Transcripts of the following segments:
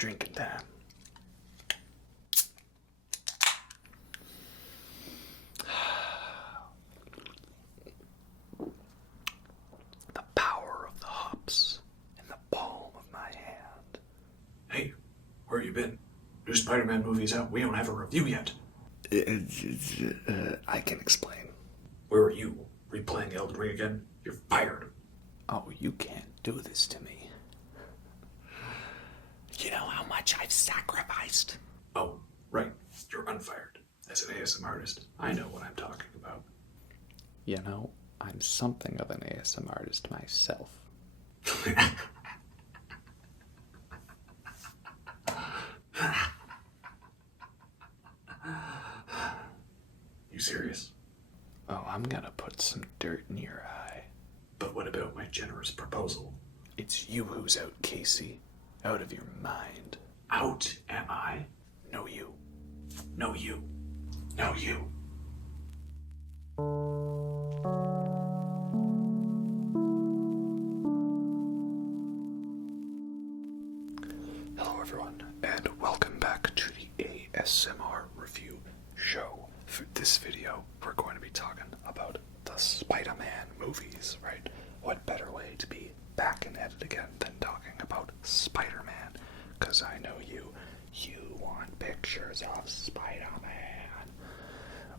Drinking time. The power of the hops in the palm of my hand. Hey, where you been? New Spider-Man movie's out. We don't have a review yet. I can explain. Where are you? Replaying Elden Ring again? You're fired. Oh, you can't do this to me. You know how much I've sacrificed? Oh, right. You're unfired. As an ASM artist, I know what I'm talking about. You know, I'm something of an ASM artist myself. You serious? Oh, I'm gonna put some dirt in your eye. But what about my generous proposal? It's you who's out, Casey. Out of your mind. Out, am I? No, you. No, you. No, you. Hello, everyone, and welcome back to the ASMR review show. For this video, we're going to be talking about the Spider-Man movies, right? What better way to be back and at it again than talking about Spider-Man? Because I know you want pictures of Spider-Man.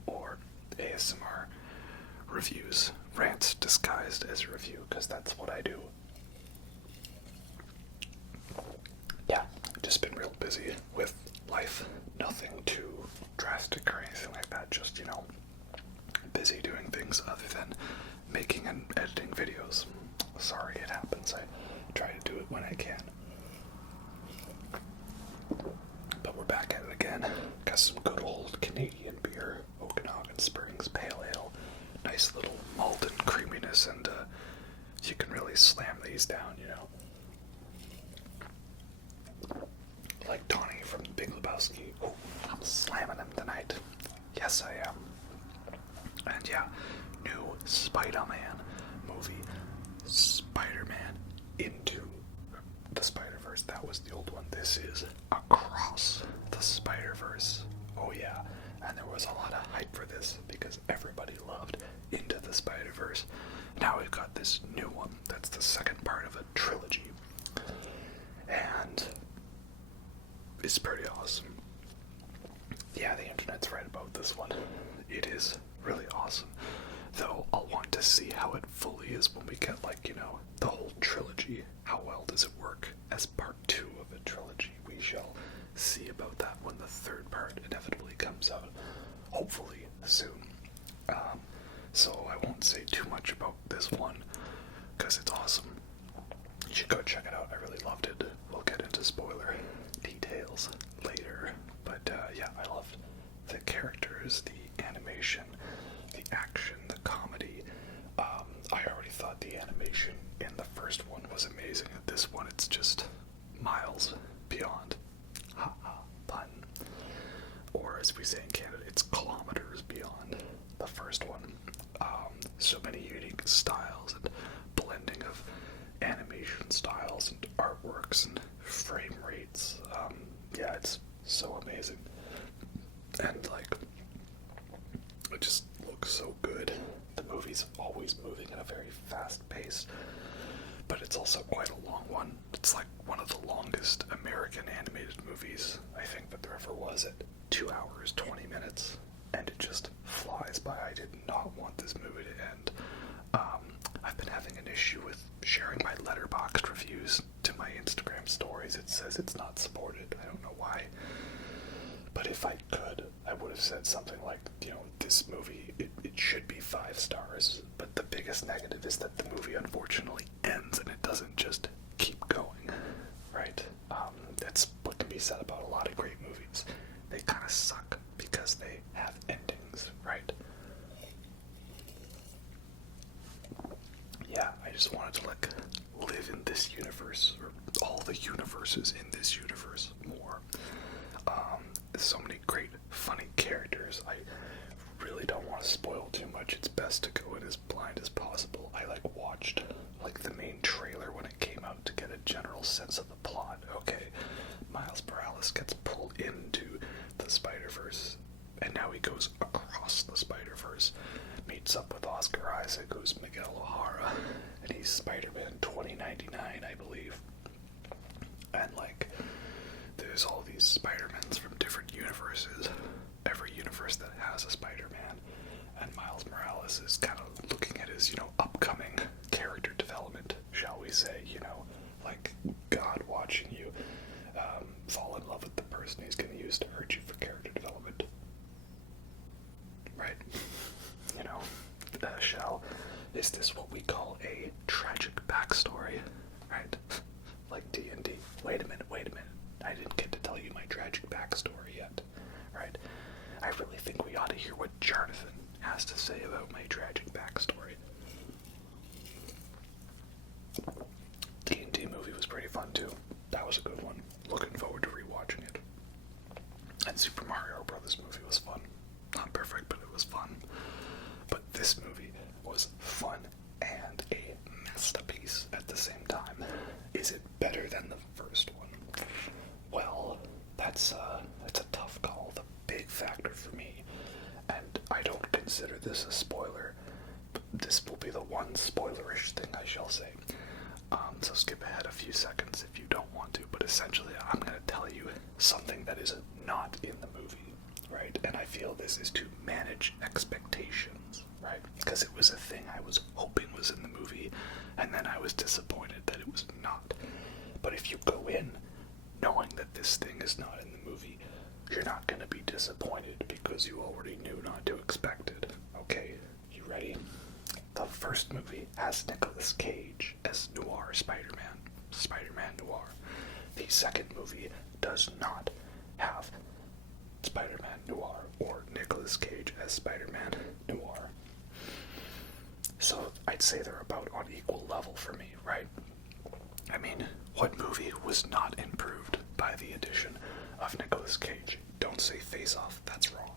Or ASMR reviews, rants disguised as a review, because that's what I do. Yeah, just been real busy with life. Nothing too drastic or anything like that. Just, busy doing things other than making and editing videos. Sorry, it happens. I try to do it when I can. But we're back at it again. Got some good old Canadian beer, Okanagan Springs Pale Ale. Nice little malt and creaminess, and you can really slam these down, Like Donnie from Big Lebowski. Oh, I'm slamming him tonight. Yes, I am. And yeah, new Spider-Man movie. Spider-Man Into the Spider-Verse. That was the old one. This is Across the Spider-Verse. Oh yeah, and there was a lot of hype for this because everybody loved Into the Spider-Verse. Now we've got this new one. That's the second part of a trilogy. And it's pretty awesome. Yeah, the internet's right about this one. It is really awesome. Though I'll want to see how it fully is when we get, the whole trilogy. How well does it work as part 2 of a trilogy? We shall see about that when the third part inevitably comes out. Hopefully soon. So I won't say too much about this one, because it's awesome. You should go check it out. I really loved it. We'll get into spoiler details later. But yeah, I loved the characters, the animation, the action, the comedy. I already thought the animation in the first one was amazing. This one, it's just miles beyond. Ha ha, pun. Or as we say in Canada, it's kilometers beyond the first one. So many unique styles and blending of animation styles and artworks and frame rates. Yeah, it's so amazing. And it just looks so good. The movie's always moving at a very fast pace, but it's also quite a long one. It's like one of the longest American animated movies I think that there ever was, at 2 hours, 20 minutes, and it just flies by. I did not want this movie to end. I've been having an issue with sharing my Letterboxd reviews to my Instagram stories. It says it's not supported. I don't know why. But if I could, I would have said something like, this movie, it should be 5 stars. But the biggest negative is that the movie unfortunately ends and it doesn't just keep going, right? That's what can be said about a lot of great movies. They kind of suck because they have endings, right? Yeah, I just wanted to live in this universe, or all the universes in this universe more. So many great, funny characters. I really don't want to spoil too much. It's best to go in as blind as possible. I watched the main trailer when it came out to get a general sense of the plot. Okay, Miles Morales gets pulled into the Spider-Verse, and now he goes across the Spider-Verse, meets up with Oscar Isaac, who's Miguel O'Hara, and he's Spider-Man 2099, I believe. And, like, there's all these Spider-Mans from different universes, every universe that has a Spider-Man, and Miles Morales is kind of looking at his, upcoming character development, shall we say, like God watching you fall in love with the person he's going to use to hurt you for character development. Right? Is this what we call a tragic backstory? Right? Like D&D. Wait a minute. I didn't get to tell you my tragic backstory yet. Right? I really think we ought to hear what Jonathan has to say about my tragic backstory. D&D movie was pretty fun too. That was a good one. Looking forward to rewatching it. And Super Mario Brothers movie was fun. Not perfect, but it was fun. But this movie was fun and a masterpiece at the same time. Is it better than the first one? Well, that's a tough call. The big factor for me, and I don't consider this a spoiler, but this will be the one spoilerish thing I shall say. So skip ahead a few seconds if you don't want to, but essentially I'm going to tell you something that is not in the movie, right? And I feel this is to manage expectations, right? Because it was a thing I was hoping was in the movie, and then I was disappointed that it was not. But if you go in knowing that this thing is not in the movie, you're not going to be disappointed because you already knew not to expect it. Okay, you ready? The first movie has Nicolas Cage as Noir Spider-Man, Spider-Man Noir. The second movie does not have Spider-Man Noir or Nicolas Cage as Spider-Man Noir. So I'd say they're about on equal level for me, right? I mean, what movie was not improved by the addition of Nicolas Cage? Don't say Face Off, that's wrong.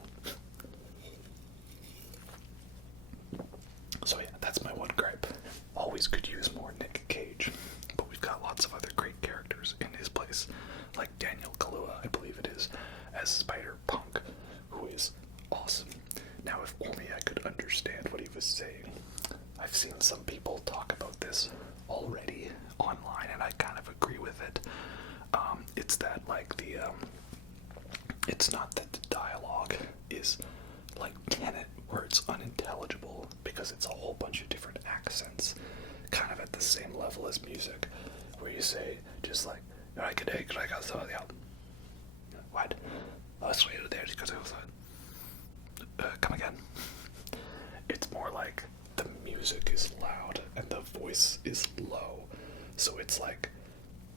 So yeah, that's my one gripe. Always could use more Nick Cage, but we've got lots of other great characters in his place, like Daniel Kaluuya, I believe it is, as Spider-Punk, who is awesome. Now, if only I could understand what he was saying. I've seen some people talk about this already online, and I kind of agree with it. It's that, like, it's not that the dialogue is like Tenet, where it's unintelligible because it's a whole bunch of different accents, kind of at the same level as music, where you say just like what? Come again. It's more like the music is loud and the voice is low, so it's like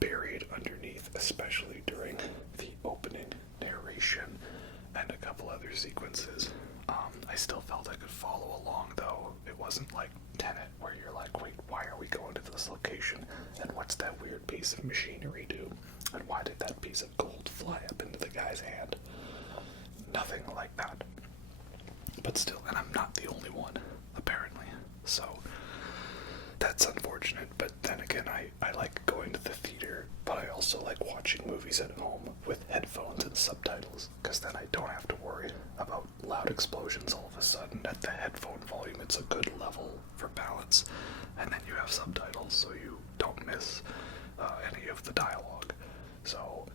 buried underneath, especially during the opening narration and a couple other sequences. I still felt I could follow along, though. It wasn't like Tenet, where you're like, wait, why are we going to this location? And what's that weird piece of machinery do? And why did that piece of gold fly up into the guy's hand? Nothing like that. But still, and I'm not the only one, apparently. So, that's unfortunate. But then again, I like going to the theater, but I also like watching movies at home with headphones and subtitles, because then I don't have to worry about loud explosions all of a sudden. At the headphone volume, it's a good level for balance, and then you have subtitles so you don't miss any of the dialogue. So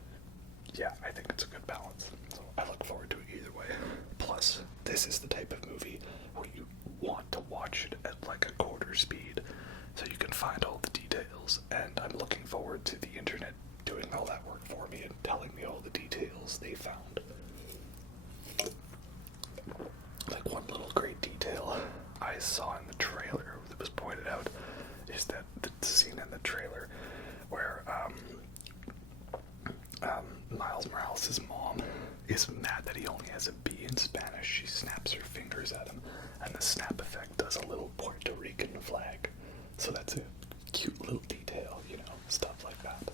yeah, I think it's a good balance. So I look forward to it either way. Plus, this is the type of movie where you want to watch it at like a quarter speed, so you can find all the details, and I'm looking forward to the internet doing all that work for me and telling me all the details they found. Like, one little great detail I saw in the trailer that was pointed out is that the scene in the trailer where Miles Morales' mom is mad that he only has a B in Spanish. She snaps her fingers at him, and the snap effect does a little Puerto Rican flag. So that's a cute little detail, stuff like that.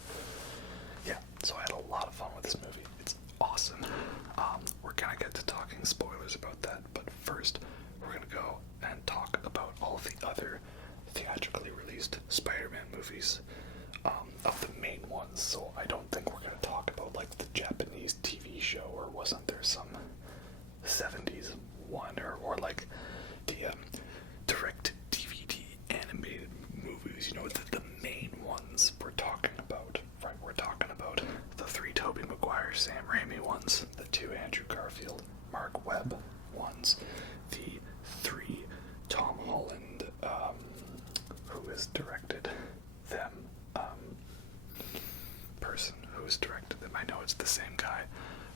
Yeah, so I had a lot of fun with this movie. It's awesome. We're gonna get to talking spoilers about that, but first, we're gonna go and talk about all the other theatrically released Spider-Man movies, of the main ones. So I don't think we're gonna talk about like the Japanese wasn't there some 70s one, or like the direct DVD animated movies, you know, the main ones we're talking about, right? We're talking about the 3 Tobey Maguire, Sam Raimi ones, the 2 Andrew Garfield, Mark Webb ones, the 3 Tom Holland, who has directed them, person who has directed them. I know it's the same guy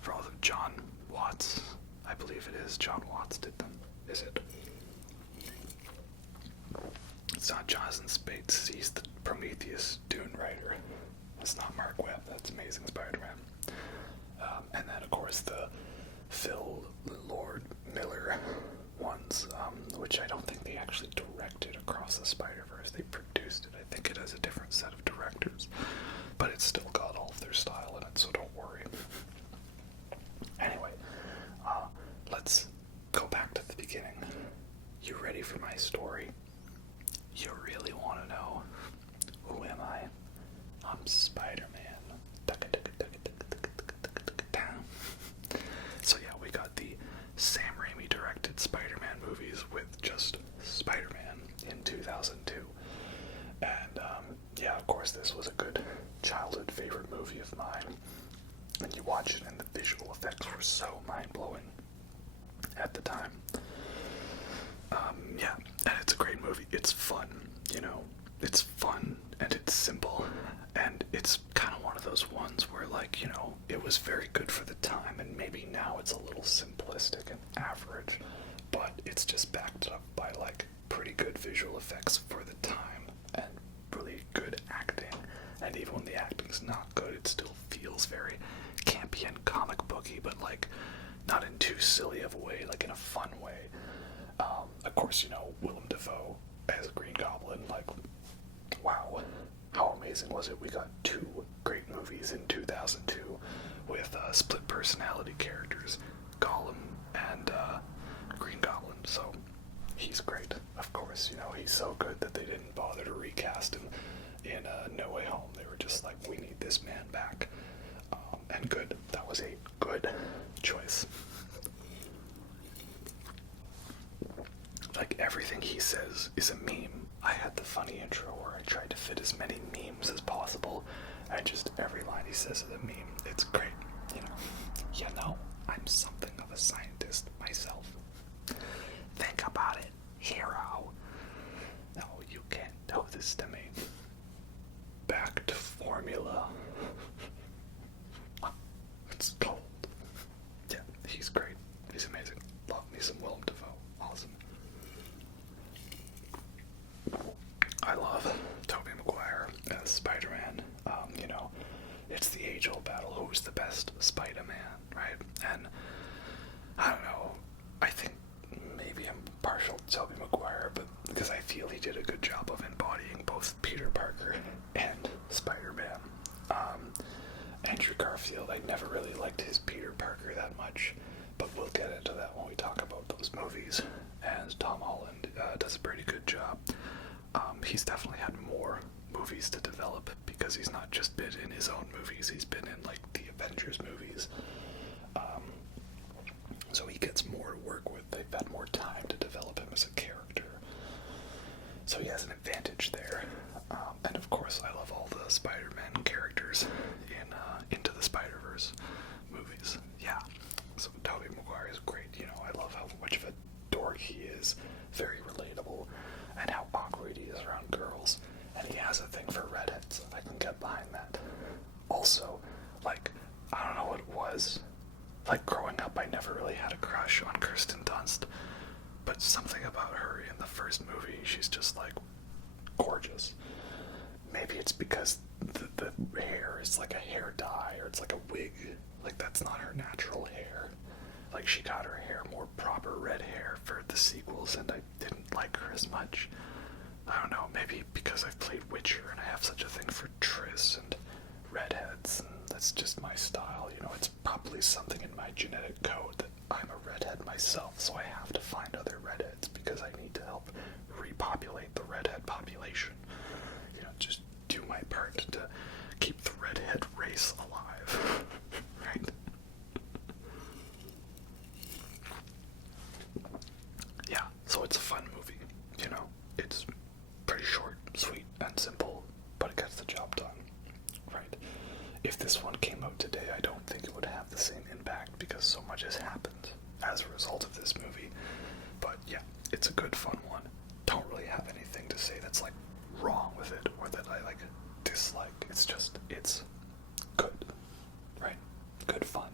for all of them. John Watts, I believe it is. John Watts did them. Is it? It's not Jonathan Spates. He's the Prometheus Dune writer. It's not Mark Webb. That's Amazing Spider-Man. And then, of course, the Phil Lord Miller ones, which I don't think they actually directed Across the Spider-Verse. They produced it. I think it has a different set of directors. But it's still got all of their style in it, so don't worry. Anyway, let's go back to the beginning. You ready for my story? You really want to know? Who am I? I'm Spider-Man. So yeah, we got the Sam Raimi directed Spider-Man movies with just Spider-Man in 2002. And yeah, of course this was a good childhood favorite movie of mine. And you watch it and the visual effects were so mind-blowing at the time. Yeah, and it's a great movie. It's fun, you know. It's fun and it's simple, and it's kind of one of those ones where, like, you know, it was very good for the time, and maybe now it's a little simplistic and average, but it's just backed up by, like, pretty good visual effects for the time, and really good acting. And even when the acting's not good, it still feels very campy and comic booky, but, like, not in too silly of a way, like in a fun way. Of course, you know, Willem Dafoe as Green Goblin, like, wow, how amazing was it? We got 2 great movies in 2002 with split personality characters, Gollum and Green Goblin, so he's great. Of course, you know, he's so good that they didn't bother to recast him in No Way Home. They were just like, we need this man back. And good. That was a good choice. Like, everything he says is a meme. I had the funny intro where I tried to fit as many memes as possible, and just every line he says is a meme. It's great, you know. You know, I'm something of a scientist myself. Think about it, hero. No, you can't do this to me. Back to formula. It's cold. Yeah, he's great. He's amazing. Love me some Willem Dafoe. Awesome. I love Tobey Maguire as Spider-Man. You know, it's the age-old battle. Who's the best Spider-Man, right? And I don't know. I think maybe I'm partial to Tobey Maguire, but because I feel he did a good job of embodying both Peter Parker and Spider-Man. Andrew Garfield, I never really liked his Peter Parker that much, but we'll get into that when we talk about those movies. And Tom Holland does a pretty good job. He's definitely had more movies to develop because he's not just been in his own movies, he's been in, like, the Avengers movies. So he gets more to work with. They've had more time to develop him as a character. So he has an advantage there. And of course, I love all the Spider-Man characters in Into the Spider-Verse movies. Yeah. So Tobey Maguire is great. You know, I love how much of a dork he is. Very relatable. And how awkward he is around girls. And he has a thing for redheads. I can get behind that. Also, like, I don't know what it was. Like, growing up, I never really had a crush on Kirsten Dunst. But something about her in the first movie, she's just, like, gorgeous. Maybe it's because the hair is like a hair dye, or it's like a wig. Like, that's not her natural hair. Like, she got her hair more proper red hair for the sequels, and I didn't like her as much. I don't know, maybe because I've played Witcher and I have such a thing for Triss and redheads, and that's just my style. You know, it's probably something in my genetic code that I'm a redhead myself, so I have to find other redheads because I need to help repopulate the redhead population. You know, just do my part to keep the redhead race alive. Right? if this one came out today, I don't think it would have the same impact because so much has happened as a result of this movie. But yeah, it's a good fun one. Don't really have anything to say that's like wrong with it or that I like dislike. It's just, it's good, right? Good fun.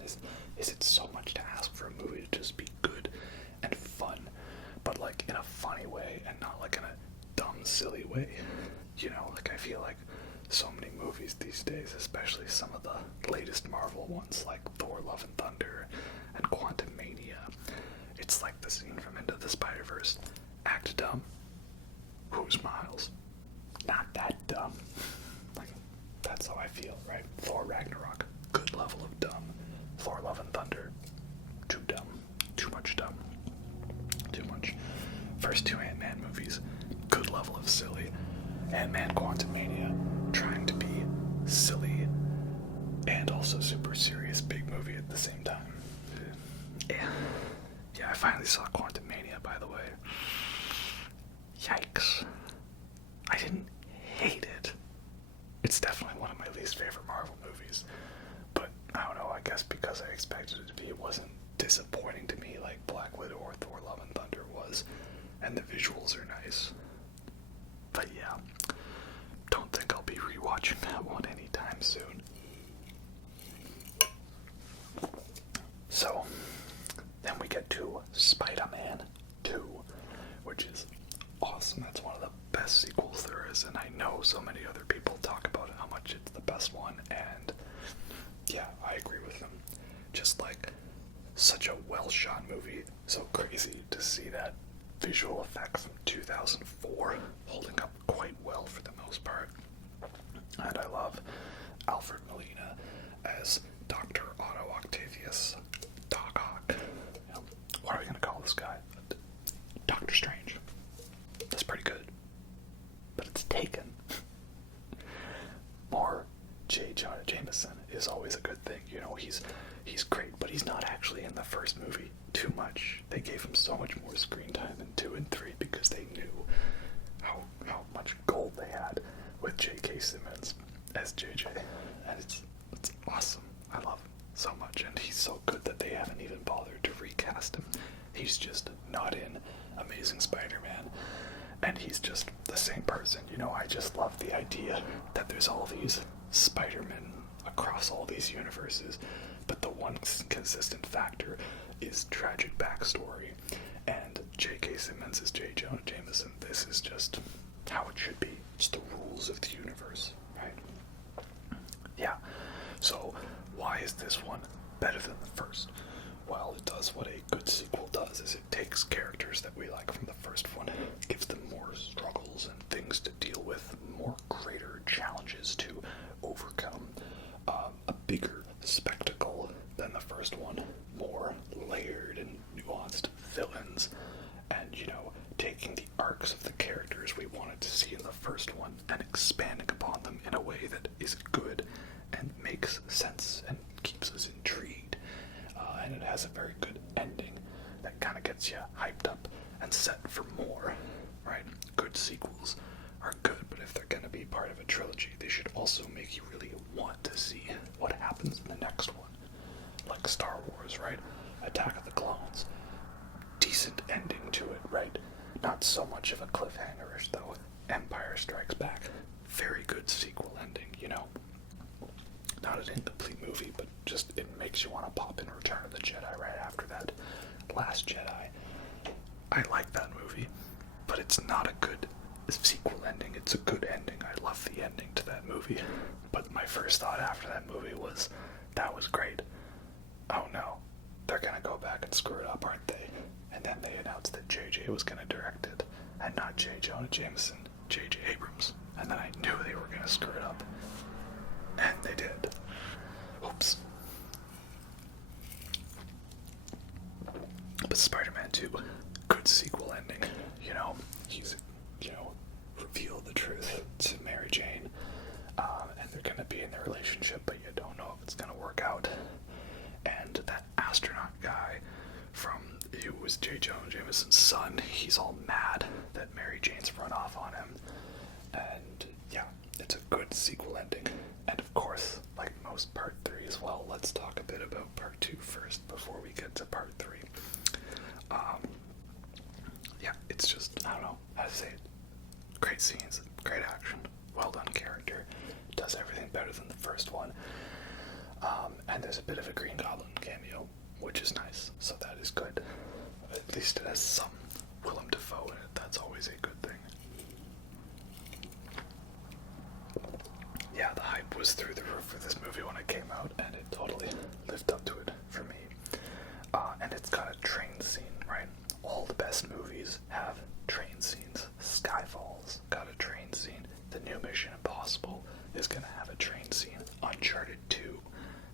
Is it so much to ask for a movie to just be good and fun, but like in a funny way and not like in a dumb, silly way? You know, like I feel like so many movies these days, especially some of the latest Marvel ones like Thor, Love and Thunder and Quantumania, it's like the scene from Into the Spider-Verse. Act dumb. Who's Miles? Not that dumb. Like, that's how I feel, right? Thor Ragnarok, good level of dumb. Thor Love and Thunder, too dumb. Too much dumb. Too much. First two Ant-Man movies, good level of silly. Ant-Man Quantumania, trying to be silly and also super serious, big movie at the same time. Yeah, I finally saw Quantumania, by the way. Yikes. I didn't hate it. It's definitely one of my least favorite Marvel movies. But, I don't know, I guess because I expected it to be, it wasn't disappointing to me like Black Widow or Thor Love and Thunder was. And the visuals are nice. But yeah, don't think I'll be rewatching that one anytime soon. So, then we get to Spider-Man 2, which is awesome. That's one of the best sequels there is, and I know so many other people talk about how much it's the best one, and yeah, I agree with them. Just like, such a well-shot movie. So crazy to see that visual effects from 2004 holding up quite well for the most part. And I love Alfred Molina as Dr. Otto Octavius. Doc Ock. What are we going to call this guy? Doctor Strange. That's pretty good. But it's taken. More J. Jonah Jameson is always a good thing. You know, he's great, but he's not actually in the first movie too much. They gave him so much more screen time in 2 and 3 because they knew how much gold they had with J.K. Simmons as JJ. And it's awesome. I love him so much, and he's so good that they haven't even bothered to recast him. He's just not in Amazing Spider-Man, and he's just the same person. You know, I just love the idea that there's all these Spider-Men across all these universes, but the one consistent factor is tragic backstory, and J.K. Simmons is J. Jonah Jameson. This is just how it should be. It's the rules of the universe, right? Yeah, so why is this one better than the first? Well, it does what a good sequel does, is it takes characters that we like from the first one, gives them more struggles and things to deal with, more greater challenges to overcome, a bigger spectacle than the first one, more layered and nuanced villains, and, you know, taking the arcs of the characters we wanted to see in the first one and expanding upon them in a way that is good and makes sense and keeps us intrigued. And it has a very good ending that kind of gets you hyped up and set for more, right? Good sequels are good, but if they're going to be part of a trilogy, they should also make you really want to see what happens in the next one. Like Star Wars, right? Attack of the Clones. Decent ending to it, right? Not so much of a cliffhanger-ish, though. Empire Strikes Back. Very good sequel ending, you know? Not an incomplete movie, but just it makes you want to pop in Return of the Jedi right after that. Last Jedi. I like that movie, but it's not a good sequel ending. It's a good ending. I love the ending to that movie. But my first thought after that movie was, that was great. Oh no, they're gonna go back and screw it up, aren't they? And then they announced that JJ was gonna direct it, and not J. Jonah Jameson, JJ Abrams. And then I knew they were gonna screw it up. And they did. Oops. But Spider-Man 2, good sequel ending. You know, he's, revealed the truth to Mary Jane. And they're gonna be in their relationship, but you don't know if it's gonna work out. And that astronaut guy who was J. Jonah Jameson's son, he's all mad that Mary Jane's run off on him. And yeah, it's a good sequel ending. And of course, like most almost part 3 as well. Let's talk a bit about part 2 first before we get to part 3. Yeah, it's just, I don't know how to say it. Great scenes, great action, well done character, does everything better than the first one. And there's a bit of a Green Goblin cameo, which is nice, so that is good. At least it has some Willem Dafoe in it, that's always a good thing. Yeah, the hype was through the roof for this movie when it came out, and it totally lived up to it for me. And it's got a train scene, right? All the best movies have train scenes. Skyfall's got a train scene. The new Mission Impossible is going to have a train scene. Uncharted 2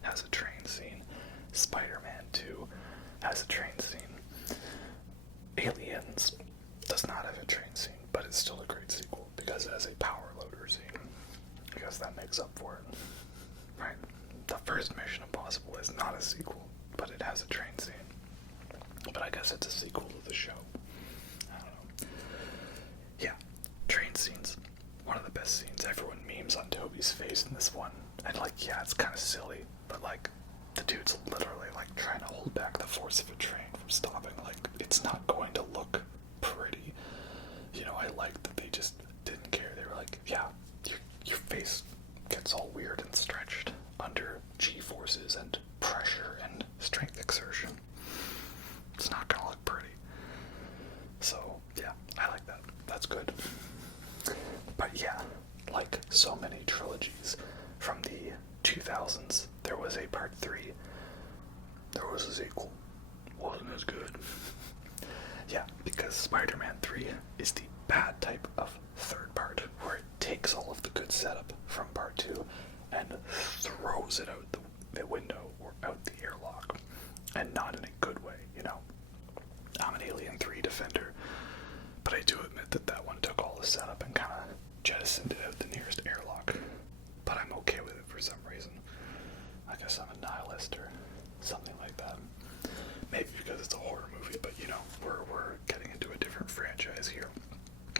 has a train scene. Spider-Man 2 has a train scene. Aliens does not have a train scene, but it's still a great sequel because it has a power loader scene. I guess that makes up for it, right? The first Mission Impossible is not a sequel, but it has a train scene. But I guess it's a sequel to the show. I don't know. Yeah, train scenes. One of the best scenes. Everyone memes on Toby's face in this one. And like, yeah, it's kind of silly, but like, the dude's literally like trying to hold back the force of a train from stopping. Like, it's not going to look pretty. You know, I like that they just didn't care. They were like, yeah, your face gets all weird and stretched under G-forces and pressure and strength exertion. It's not gonna look pretty. So, yeah, I like that. That's good. But yeah, like so many trilogies from the 2000s, there was a part 3. There was a sequel. Wasn't as good. Yeah, because Spider-Man 3 is the bad type of third part, where it takes all of the good setup from part 2 and throws it out the window or out the airlock, and not in a good way, you know. I'm an Alien 3 defender, but I do admit that that one took all the setup and kind of jettisoned it out the nearest airlock, but I'm okay with it for some reason. I guess I'm a nihilist or something like that. Maybe because it's a horror movie, but you know, we're getting into a different franchise here.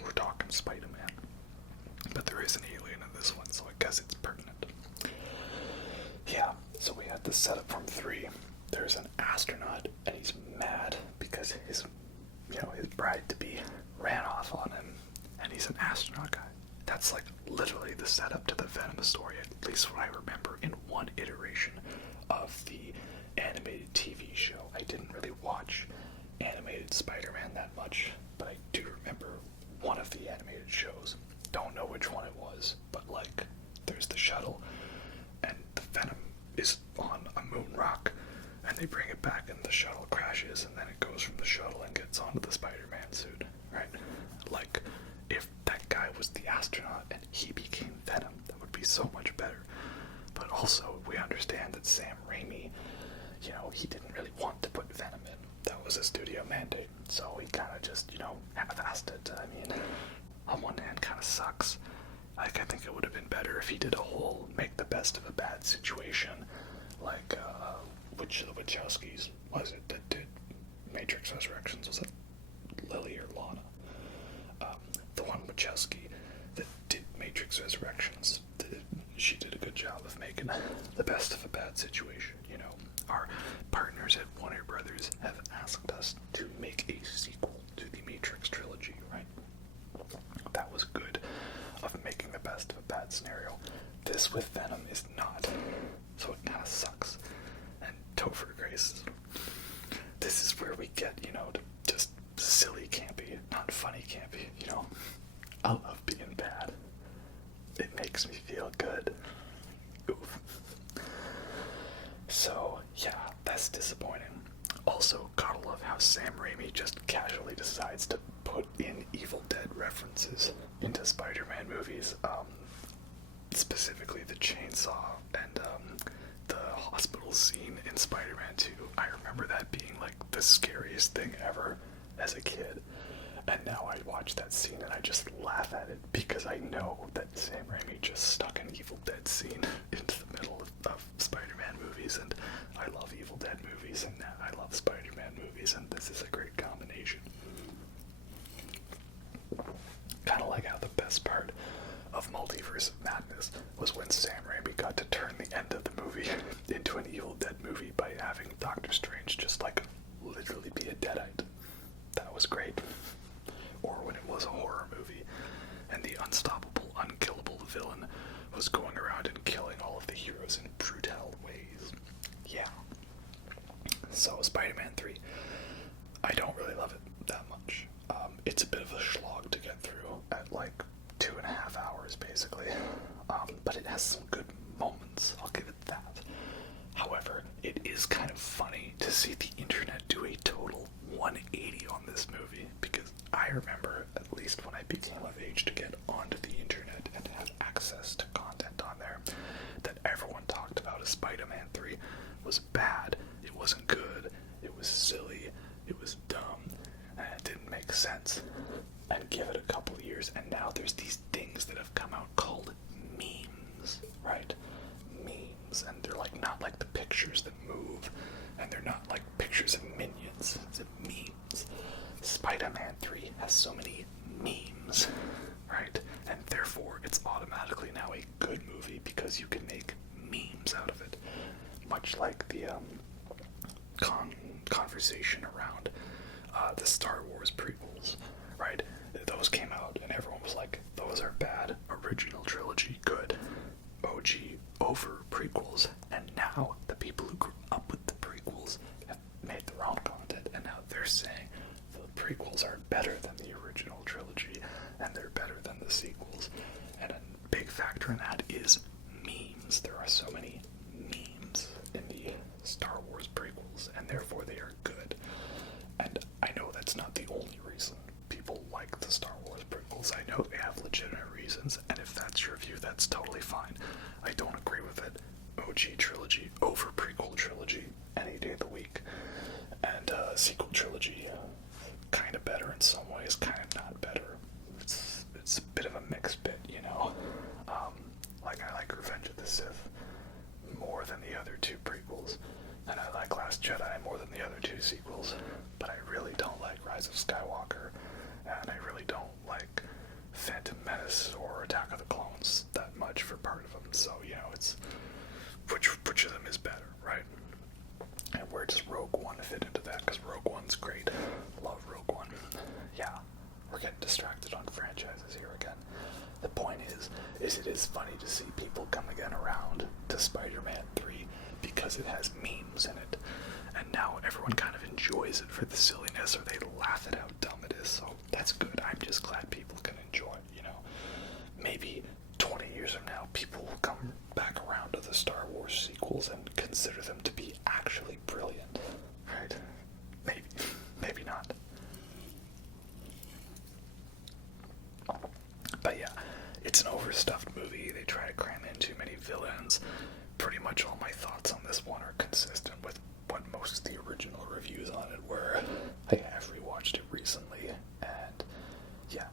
We're talking Spider-Man. But there is an alien in this one, so I guess it's pertinent. Yeah, so we had the setup from 3. There's an astronaut, and he's mad because his bride-to-be ran off on him, and he's an astronaut guy. That's like literally the setup to the Venom story, at least what I remember in one iteration of the animated TV show. I didn't really watch animated Spider-Man that much, but I do remember one of the animated shows. Don't know which one it was, but like, there's the shuttle, and the Venom is on a moon rock, and they bring it back and the shuttle crashes, and then it goes from the shuttle and gets onto the Spider-Man suit, right? Like, if that guy was the astronaut and he became Venom, that would be so much better. But also, we understand that Sam Raimi, you know, he didn't really want to put Venom in. That was a studio mandate, so he kind of just, you know, half-assed it. I mean, on one hand, kind of sucks. Like, I think it would have been better if he did a whole make the best of a bad situation, like, which of the Wachowskis was it that did Matrix Resurrections? Was it Lily or Lana? The one Wachowski that did Matrix Resurrections, she did a good job of making the best of a bad situation, you know. Our partners at Warner Brothers have asked us to make a sequel to the Matrix trilogy, right? That was good of making the best of a bad scenario. This with Venom is not, so it kind of sucks. And Topher Grace, this is where we get, you know, just silly campy, not funny campy, you know. I love being bad. It makes me feel good. Oof. So, yeah, that's disappointing. Also, gotta love how Sam Raimi just casually decides to put in Evil Dead references into Spider-Man movies. Specifically the chainsaw and the hospital scene in Spider-Man 2. I remember that being like the scariest thing ever as a kid. And now I watch that scene and I just laugh at it because I know that Sam Raimi just stuck an Evil Dead scene into the middle of Spider-Man movies, and I love Evil Dead movies, and I love Spider-Man movies, and this is a great combination. Kind of like how the best part of Multiverse of Madness was when Sam Raimi got to turn the end of the movie Spider-Man 3. I don't really love it that much. It's a bit of a slog to get through at like 2.5 hours, basically. But it has some good moments, I'll give it that. However, it is kind of funny to see the internet do a total 180 on this movie, because I remember, at least when I became of age to get onto the internet and have access to content on there, that everyone talked about a Spider-Man 3 was bad, it wasn't good, it was silly, it was dumb, and it didn't make sense. And give it a couple years, and now there's these things that have come out called memes, right? Memes, and they're like not like the pictures that move, and they're not like pictures of minions, it's memes. Spider-Man 3 has so many memes, right? And therefore it's automatically now a good movie because you can make memes out of it. Much like the conversation around the Star Wars prequels, right? Those came out and everyone was like, those are bad, original trilogy good, OG over prequels. And now the people who grew up with the prequels have made their own content, and now they're saying the prequels are better than the original trilogy and they're better than the sequels. And a big factor in that is memes. There are so many memes in the Star Wars prequels, and therefore they are good. And I know that's not the only reason people like the Star Wars prequels. I know they have legitimate reasons, and if that's your view, that's totally fine. I don't agree with it. OG trilogy over prequel trilogy any day of the week. And sequel trilogy, kind of better in some ways, kind of not better. It's a bit of a mixed bit, you know. Like I like Revenge of the Sith more than the other two prequels, and I like Last Jedi more than the other two sequels, but I really don't like Rise of Skywalker, and I really don't like Phantom Menace or Attack of the Clones that much for part of them. So, you know, it's which of them is better, right? And where does Rogue One fit into that? Because Rogue One's great. Love Rogue One. Yeah, we're getting distracted on franchises here again. The point is it is funny to see people come again around to Spider-Man 3 because it has memes in it. And now everyone kind of enjoys it for the silliness, or they laugh at how dumb it is. So that's good. I'm just glad people can enjoy it, you know. Maybe 20 years from now, people will come back around to the Star Wars sequels and consider them to be actually brilliant, right? Maybe. Maybe not. But yeah, it's an overstuffed movie. They try to cram in too many villains. Pretty much all my thoughts on this one are consistent with what most of the original reviews on it were. I have rewatched it recently, and yeah,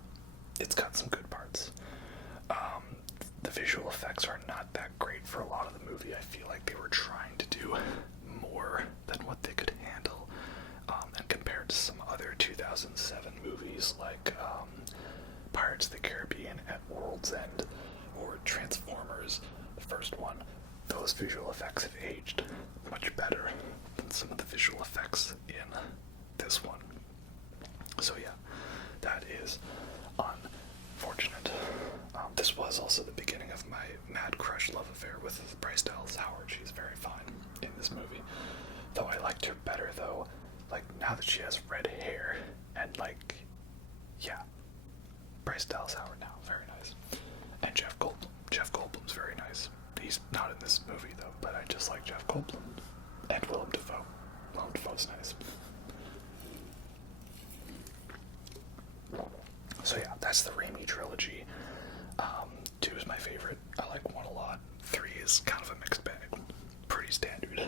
it's got some good parts. The visual effects are not that great for a lot of the movie. I feel like they were trying to do more than what they could handle, and compared to some other 2007 movies like Pirates of the Caribbean at World's End or Transformers, the first one, those visual effects have aged much better than some of the visual effects in this one. So yeah, that is unfortunate. This was also the beginning of my mad crush love affair with Bryce Dallas Howard. She's very fine in this movie. Though I liked her better, though, like, now that she has red hair, and, like, yeah, Bryce Dallas Howard now, very nice. And Jeff Goldblum. Jeff Goldblum's very nice. He's not in this movie, though, but I just like Jeff Goldblum. And Willem Dafoe. Willem Dafoe's nice. So yeah, that's the Raimi trilogy. 2 is my favorite. I like 1 a lot. 3 is kind of a mixed bag. Pretty standard.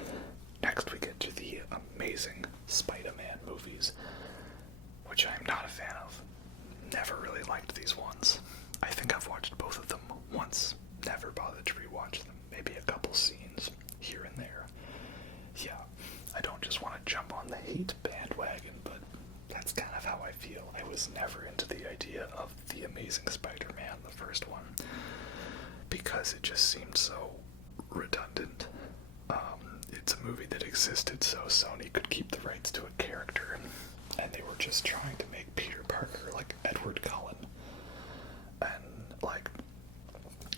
Next we get to the amazing Spider-Man movies, which I'm not a fan of. Never really liked these ones. I think I've watched both of them once. Never bothered to rewatch them. Maybe a couple scenes here and there. Yeah, I don't just want to jump on the hate bandwagon, but that's kind of how I feel. I was never into the idea of The Amazing Spider-Man, the first one, because it just seemed so redundant. It's a movie that existed so Sony could keep the rights to a character, and they were just trying to make Peter Parker like Edward Cullen. And, like,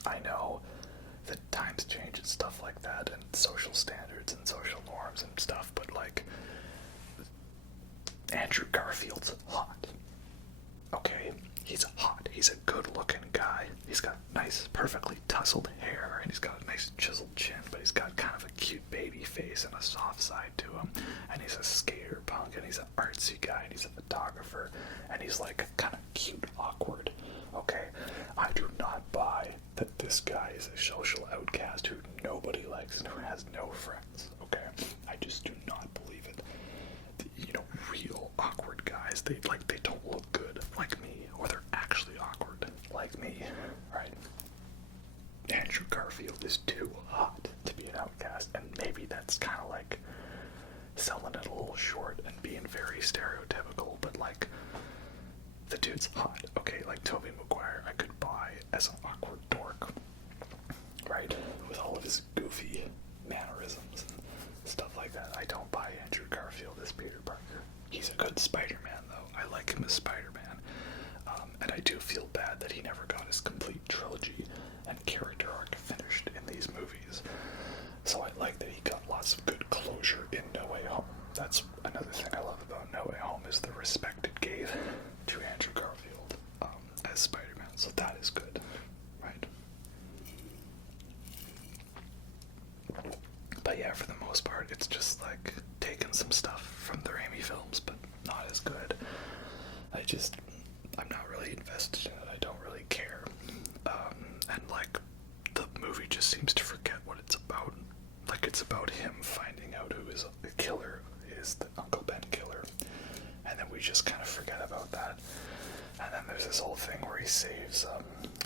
I know that times change and stuff like that, and social standards and social norms and stuff, but, like, face and a soft side to him, and he's a skater punk, and he's an artsy guy, and he's a photographer, and he's like kind of cute, awkward. Okay, I do not buy that this guy is a social outcast who nobody likes and who has no friends. Okay, I just do not believe it. You know, real awkward guys, they don't look good like me, or they're actually awkward like me, right? Andrew Garfield is too hot to be an outcast, and maybe that's kind of like selling it a little short and being very stereotypical, but like, the dude's hot. Okay, like Tobey Maguire I could buy as an awkward dork, right? With all of his goofy mannerisms and stuff like that. I don't buy Andrew Garfield as Peter Parker. He's a good Spider-Man, though. I like him as Spider-Man. And I do feel bad that he never got his complete trilogy and character arc finished in these movies. So I like that he got lots of good closure in No Way Home. That's another thing I love about No Way Home, is the respect it gave to Andrew Garfield as Spider-Man. So that is good, right? But yeah, for the most part, it's just like taking some stuff from the Raimi films, but not as good. I'm not really invested in it. I don't really care. And like, the movie just seems to forget what it's about. Like, it's about him finding out who is the killer, is the Uncle Ben killer. And then we just kind of forget about that. And then there's this whole thing where he saves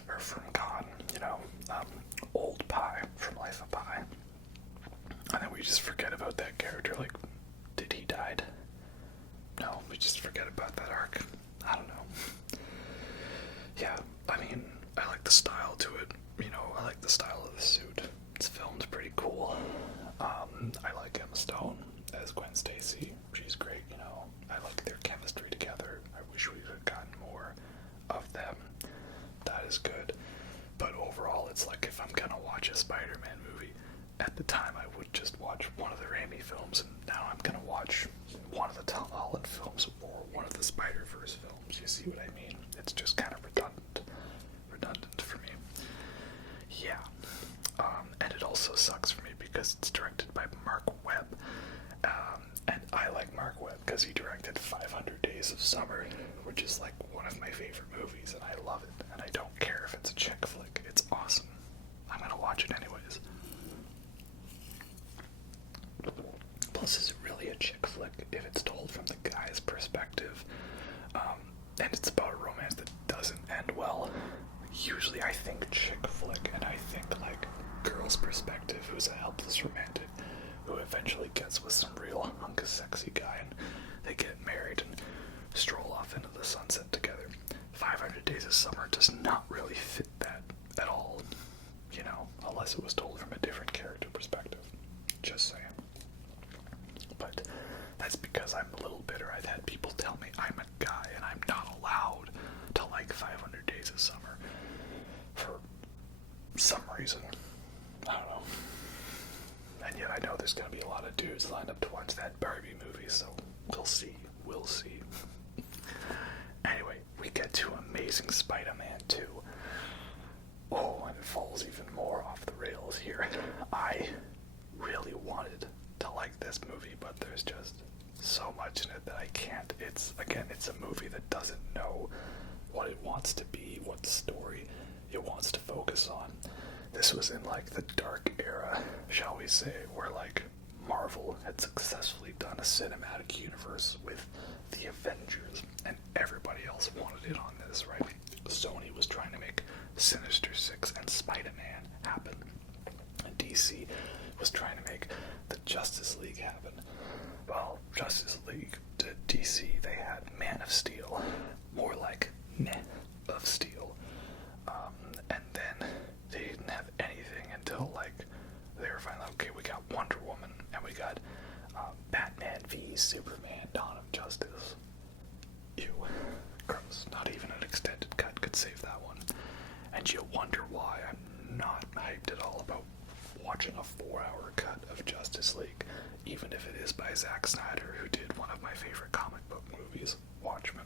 her from God, Old Pie from Life of Pi. And then we just forget about that character. Like, did he die? No, we just forget about that arc. I don't know. Yeah, I mean, I like the style to it. I like the style of the suit. It's filmed pretty cool. I like Emma Stone as Gwen Stacy. She's great, I like their chemistry together. I wish we could have gotten more of them. That is good. But overall, it's like, if I'm gonna watch a Spider-Man movie, at the time I would just watch one of the Raimi films, and now I'm gonna watch one of the Tom Holland films or one of the Spider-Verse films. You see what I mean? It's just kind of redundant for me. Yeah. And it also sucks for me because it's directed by Mark Webb. And I like Mark Webb because he directed 500 Days of Summer, which is like one of my favorite movies, and I love it. And I don't care if it's a chick flick. It's awesome. I'm gonna watch it anyways. Plus, is it really a chick flick if it's told from the guy's perspective? And it's about a romance that doesn't end well. Usually I think chick flick, and I think like girl's perspective, who's a helpless romantic who eventually gets with some real hunk of sexy guy, and they get married and stroll off into the sunset together. 500 Days of Summer does not really fit that at all, unless it was told from a different character perspective. Just saying. But that's because I'm a little bitter. I've had people tell me I'm a guy and I'm not allowed to like 500 Days of Summer for some reason. I don't know. And yet I know there's going to be a lot of dudes lined up to watch that Barbie movie, so we'll see. We'll see. Anyway, we get to Amazing Spider-Man 2. Oh, and it falls even more off the rails here. I really wanted to like this movie, but there's just so much in it that I can't. It's a movie that doesn't know what it wants to be, what story it wants to focus on. This was in like the dark era, shall we say, where like Marvel had successfully done a cinematic universe with the Avengers, and everybody else wanted it on this, right? Sony was trying to make Sinister Six and Spider-Man happen, and DC was trying to make the Justice League happen. Well, Justice League to DC, they had Man of Steel, more like meh of Steel, and then they didn't have anything until like they were finally okay. We got Wonder Woman, and we got Batman v Superman: Dawn of Justice. Ew, gross. Not even an extended cut could save that one. And you wonder why I'm not hyped at all about watching a 4-hour cut of Justice League, even if it is by Zack Snyder, who did one of my favorite comic book movies, Watchmen.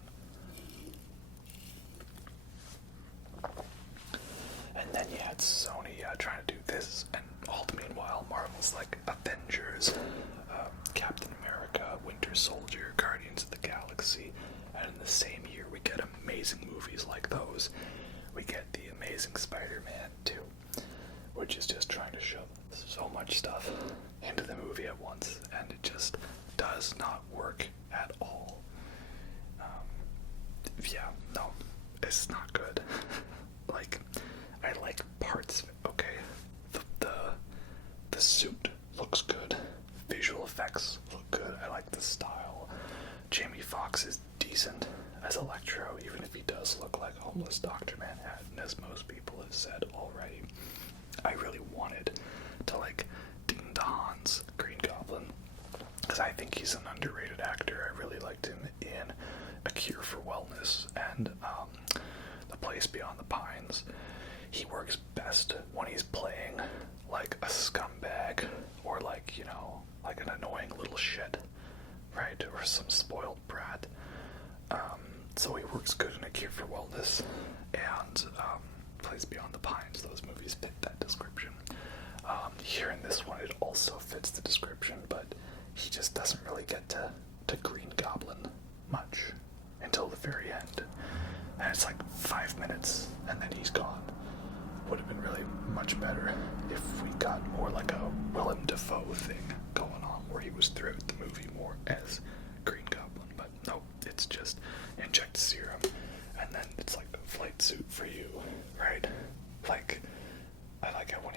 And then you had Sony trying to do this, and all the meanwhile, Marvel's like, Avengers, amazing movies like those, we get the Amazing Spider-Man 2, which is just trying to shove so much stuff into the movie at once, and it just does not work at all. Yeah, no, it's not good. Like, I like parts of it, okay? The suit looks good. Visual effects look good. I like the style. Jamie Foxx is decent as Electro, even if he does look like homeless Dr. Manhattan, as most people have said already. I really wanted to like Dean DeHaan's Green Goblin, because I think he's an underrated actor. I really liked him in A Cure for Wellness and The Place Beyond the Pines. He works best when he's playing like a scumbag or like, you know, like an annoying little shit, right? Or some spoiled brat. So he works good in A Cure for Wellness and Place Beyond the Pines. Those movies fit that description. Here in this one, it also fits the description, but he just doesn't really get to Green Goblin much until the very end. And it's like 5 minutes, and then he's gone. Would have been really much better if we got more like a Willem Dafoe thing going on, where he was throughout the movie more as Green Goblin. But no, it's just inject serum, and then it's like a flight suit for you, right? Like, I like it when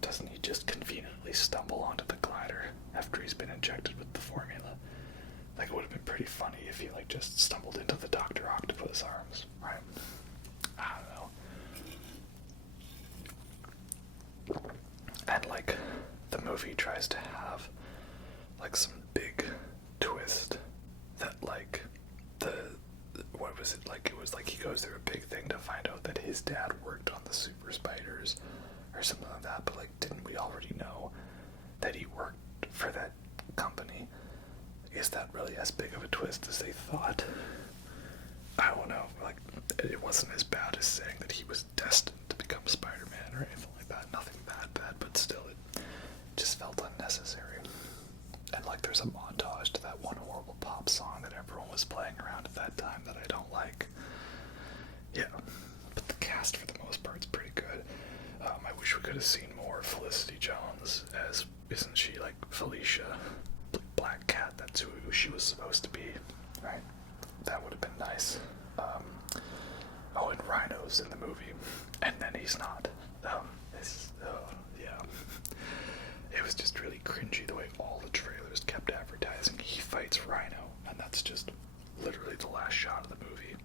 doesn't he just conveniently stumble onto the glider after he's been injected with the formula? Like, it would have been pretty funny if he like just stumbled into the Dr. Octopus arms, right? I don't know. And like, the movie tries to have like some big twist that like what was it like? It was like he goes through a big thing to find out that his dad worked on the super spiders or something like that, but like, didn't we already know that he worked for that company? Is that really as big of a twist as they thought? I don't know, like, it wasn't as bad as saying that he was destined to become Spider-Man or anything like that. Nothing that bad, but still, it just felt unnecessary. And like, there's a montage to that one horrible pop song that everyone was playing around at that time that I don't like. Yeah, but the cast for the most part is pretty good. I wish we could have seen more of Felicity Jones, as isn't she like Felicia Black Cat? That's who she was supposed to be, right? That would have been nice. And Rhino's in the movie, and then he's not. Yeah. It was just really cringy the way all the trailers kept advertising he fights Rhino, and that's just literally the last shot of the movie.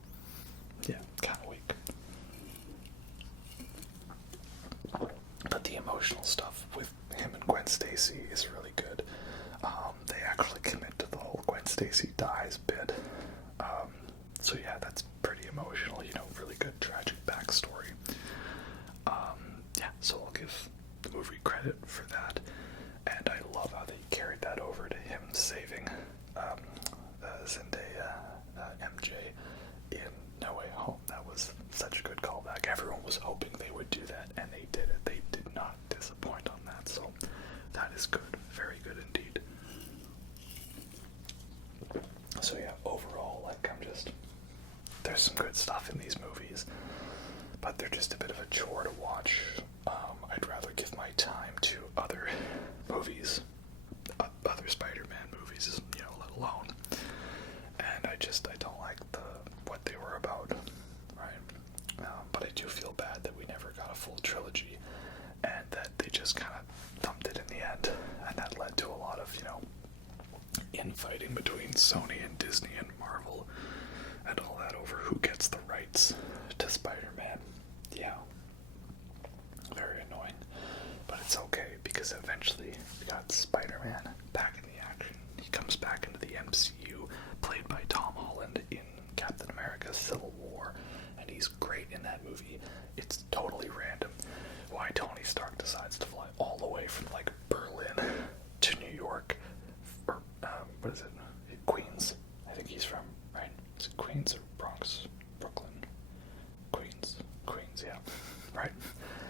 Yeah, kind of weak. But the emotional stuff with him and Gwen Stacy is really good. They actually commit to the whole Gwen Stacy dies bit. So yeah, that's pretty emotional, you know, really good tragic backstory. Yeah, so I'll give the movie credit for that. And I love how they carried that over to him saving Zendaya, MJ in No Way Home. That was such a good callback. Everyone was hoping they would do that, and they did it. They did not disappoint on that, so that is good. Very good indeed. So yeah, overall, like, there's some good stuff in these movies, but they're just a bit of a chore to watch. I'd rather give my time to other movies, other Spider-Man movies, you know, let alone. And I don't like what they were about, right? But I do feel bad that we never got a full trilogy, and that they just kind of dumped it in the end, and that led to a lot of, you know, infighting between Sony and Disney and Marvel, and all that over who gets the rights to Spider-Man. Yeah. Very annoying. But it's okay, because eventually we got Spider-Man back in the action. He comes back into the MCU, played by Tom Holland in Captain America Civil War, and he's great in that movie. It's totally random why Tony Stark decides to fly all the way from, like, Berlin to New York, or, what is it? Queens, I think he's from, right? Is it Queens or Bronx? Brooklyn? Queens, yeah, right?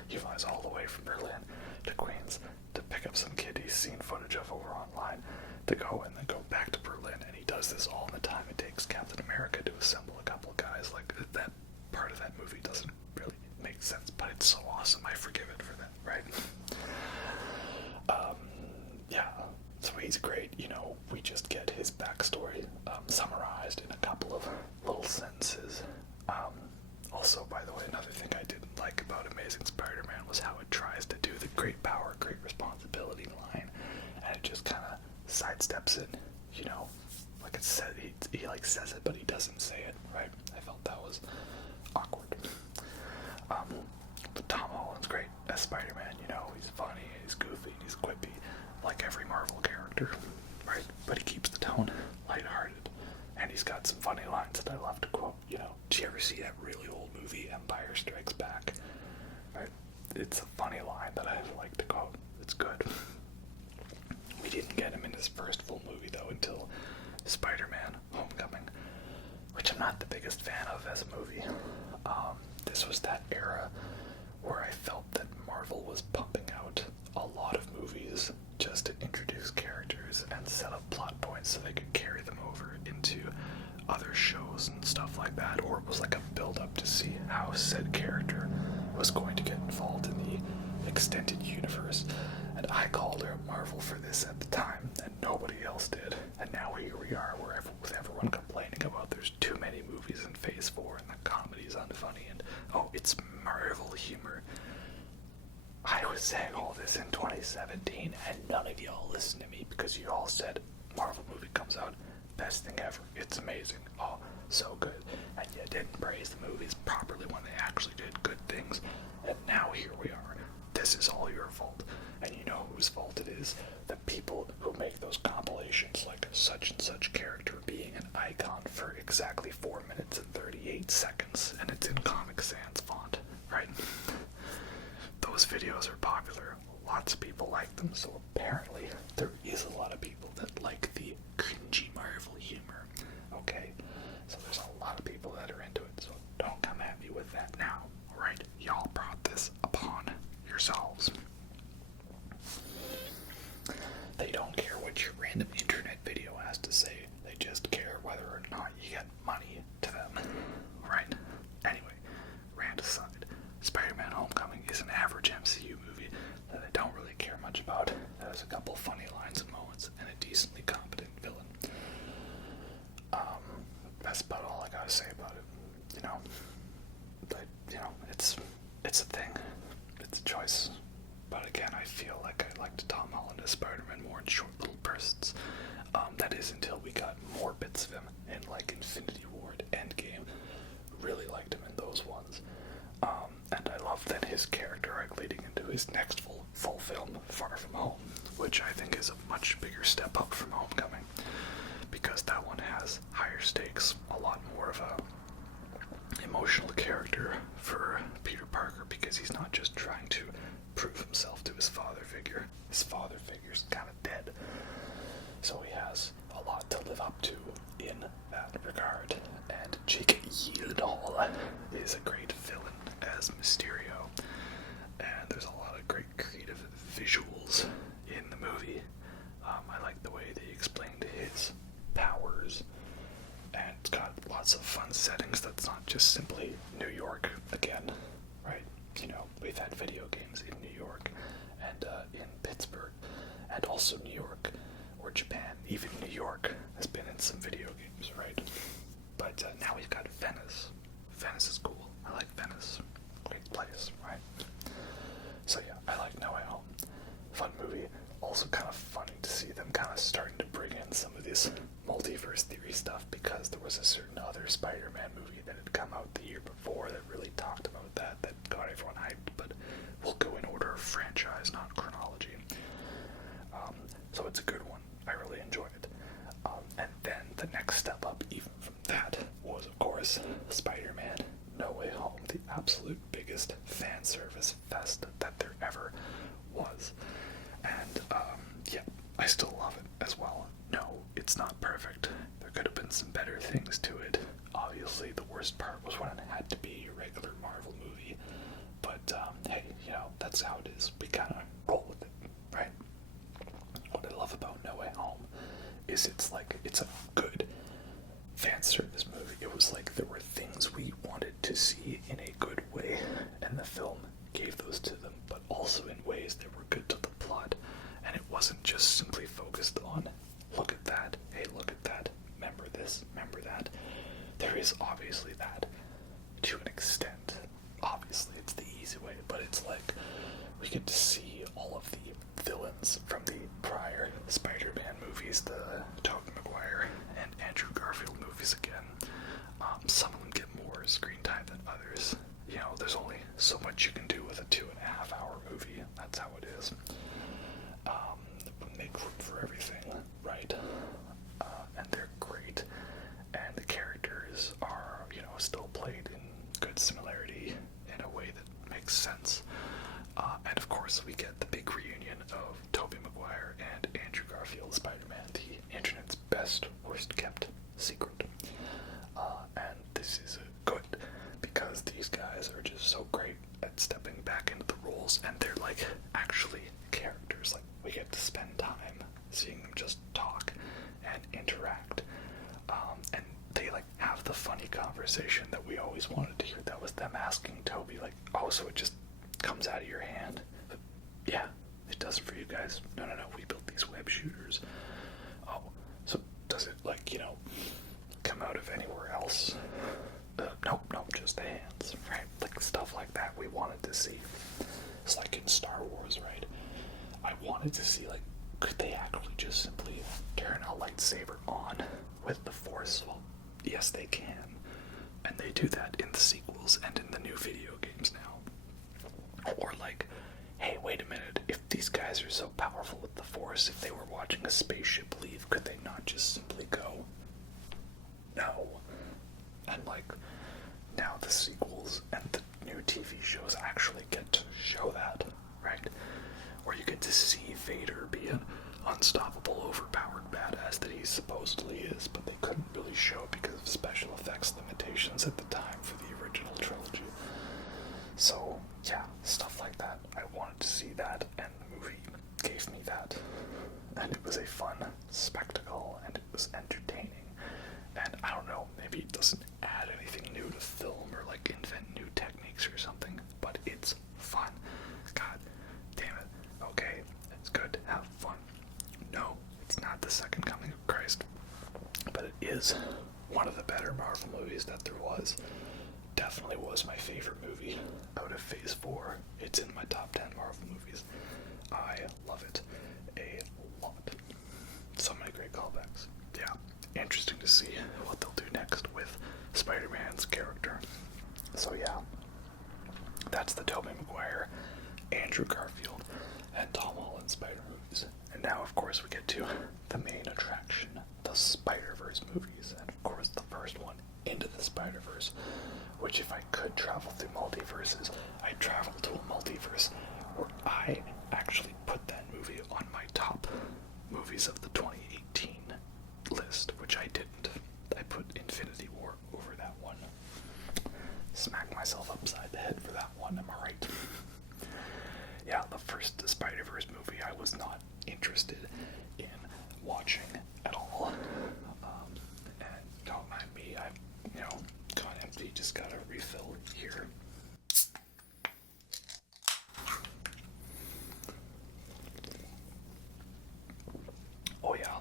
He flies all the way from Berlin to Queens to pick up some kid he's seen footage of over online, to go and then go back to Berlin, and he does this all in the time it takes Captain America to assemble a couple of guys. Like, that make sense, but it's so awesome. I forgive it for that, right? Yeah, so he's great. You know, we just get his backstory summarized in a couple of little sentences. Also, by the way, another thing I didn't like about Amazing Spider-Man was how it tries to do the great power, great responsibility line, and it just kind of sidesteps it, you know, like it said, he like says it, but he doesn't say it, right? I felt that was awkward. But Tom Holland's great as Spider-Man, you know, he's funny, he's goofy, he's quippy, like every Marvel character, right? But he keeps the tone lighthearted, and he's got some funny lines that I love to quote, you know. Did you ever see that really old movie, Empire Strikes Back? Right? It's a funny line that I like to quote. It's good. We didn't get him in his first full movie, though, until Spider-Man Homecoming, which I'm not the biggest fan of as a movie. This was that era where I felt that Marvel was pumping out a lot of movies just to introduce characters and set up plot points so they could carry them over into other shows and stuff like that, or it was like a build-up to see how said character was going to get involved in the extended universe. And I called out Marvel for this at the time, and nobody else did. And now here we are, with everyone complaining about there's too many movies in Phase 4 and the comedy's unfunny, and oh, it's Marvel humor. I was saying all this in 2017, and none of y'all listened to me because you all said Marvel movie comes out, best thing ever, it's amazing, oh, so good, and you didn't praise the movies properly when they actually did good things, and now here we are. This is all your fault, and you know whose fault it is? The people who make those compilations, like such and such character being an icon for exactly 4 minutes and 38 seconds, and it's in Comic Sans font, right? Those videos are popular. Lots of people like them, so apparently there is a lot of people that like the cringy Marvel humor. Okay? So there's a lot of people that are into it, so don't come at me with that now, alright? Y'all brought this upon yourselves. They don't care what your random internet video has to say. They just care whether or not you get money to them. Alright? Anyway, rant aside, Spider-Man Homecoming is an average MCU movie that I don't really care much about. There's a couple funny lines and moments and a decently competent villain. That's about all I gotta say about it. You know, it's a thing. It's a choice. But again, I feel like I liked Tom Holland as Spider-Man more in short little bursts. That is until we got more bits of him in like Infinity War and Endgame. Really liked him in those ones. And I love then his character arc leading into his next full film, Far From Home, which I think is a much bigger step up from Homecoming, because that one has higher stakes, a lot more of a emotional character for Peter Parker, because he's not just trying to prove himself to his father figure. His father figure's kind of dead, so he has a lot to live up to in that regard. And Jake Gyllenhaal is a great villain as Mysterio, and there's a lot of great creative visuals in the movie. I like the way they explained his powers, and it's got lots of fun settings that's not just simply New York again, right? You know, we've had video games in New York and in Pittsburgh, and also New York or Japan. Even New York has been in some video games, right? But now we've got Venice. Venice is cool. I like Venice. Great place, right? So yeah, I like No Way Home. Fun movie. Also kind of funny to see them kind of starting to bring in some of this multiverse theory stuff, because there was a certain other Spider-Man movie that had come out the year before that really talked about that got everyone hyped, but we'll go in order of franchise, not chronology. So it's a good one. I really enjoyed it. And then the next step up even from that was, of course, Spider-Man No Way Home, the absolute biggest fan service fest that there ever was. And yeah, I still love it as well. No, it's not perfect. There could have been some better things to it. Obviously, the worst part was when it had to be a regular Marvel movie. But hey, you know, that's how it is. We kind of roll with it, right? What I love about No Way Home is it's a good fan service movie. It was like there were things we wanted to see in a good way, and the focused on, look at that, hey, look at that, remember this, remember that. There is obviously that, to an extent. Obviously, it's the easy way, but it's like, we get to see all of the villains from the prior Spider-Man movies, the Tobey Maguire and Andrew Garfield movies again. Some of them get more screen time than others. You know, there's only so much you can do with a 2.5 hour movie. That's how it is. Make room for everything, right? And they're great. And the characters are, you know, still played in good similarity in a way that makes sense. And of course, we get the big reunion of Tobey Maguire and Andrew Garfield Spider-Man, the internet's best, worst kept secret. And this is good because these guys are just so great at stepping back into the roles, and they're like actually characters. Like, we get to spend time seeing them just talk and interact, and they like have the funny conversation that we always wanted to hear. That was them asking Toby, like, oh, so it just comes out of your hand? But, yeah, it doesn't for you guys. No, we built these web shooters. Oh, so does it, like, you know, come out of anywhere else? Nope, just the hands, right? Like, stuff like that we wanted to see. It's like in Star Wars, right? I wanted to see, like, could they actually just simply turn a lightsaber on with the Force? Well, yes, they can. And they do that in the sequels and in the new video games now. Or like, hey, wait a minute, if these guys are so powerful with the Force, if they were watching a spaceship leave, could they not just simply go? No. And like, now the sequels and the new TV shows actually get to show that, right? Or you get to see Vader be an unstoppable, overpowered badass that he supposedly is, but they couldn't really show it because of special effects limitations at the time for the original trilogy. So, yeah, stuff like that. I wanted to see that, and the movie gave me that. And it was a fun spectacle, and it was entertaining. And I don't know, maybe it doesn't add anything new to film or like invent new techniques or something, but it's fun. God damn it. Okay, it's good to have fun. No, it's not the second coming of Christ, but it is one of the better Marvel movies that there was. Definitely was my favorite movie out of Phase 4. It's in my top 10 Marvel movies. I love it a lot. So many great callbacks. Yeah. Interesting to see what they'll do next with Spider-Man's character. So yeah, that's the Tobey Maguire, Andrew Garfield, and Tom Holland Spider movies. And now, of course, we get to the main attraction, the Spider-Verse movies. And of course, the first one, Into the Spider-Verse, which if I could travel through multiverses, I'd travel to a multiverse where I actually put that movie on my top movies of the 2018 list, which I didn't. I put Infinity War over that one. Smacked myself upside the head for that one, am I right? Yeah, the first Spider-Verse movie I was not interested in watching at all. And don't mind me, I've, gone empty, just got a refill here. Oh yeah.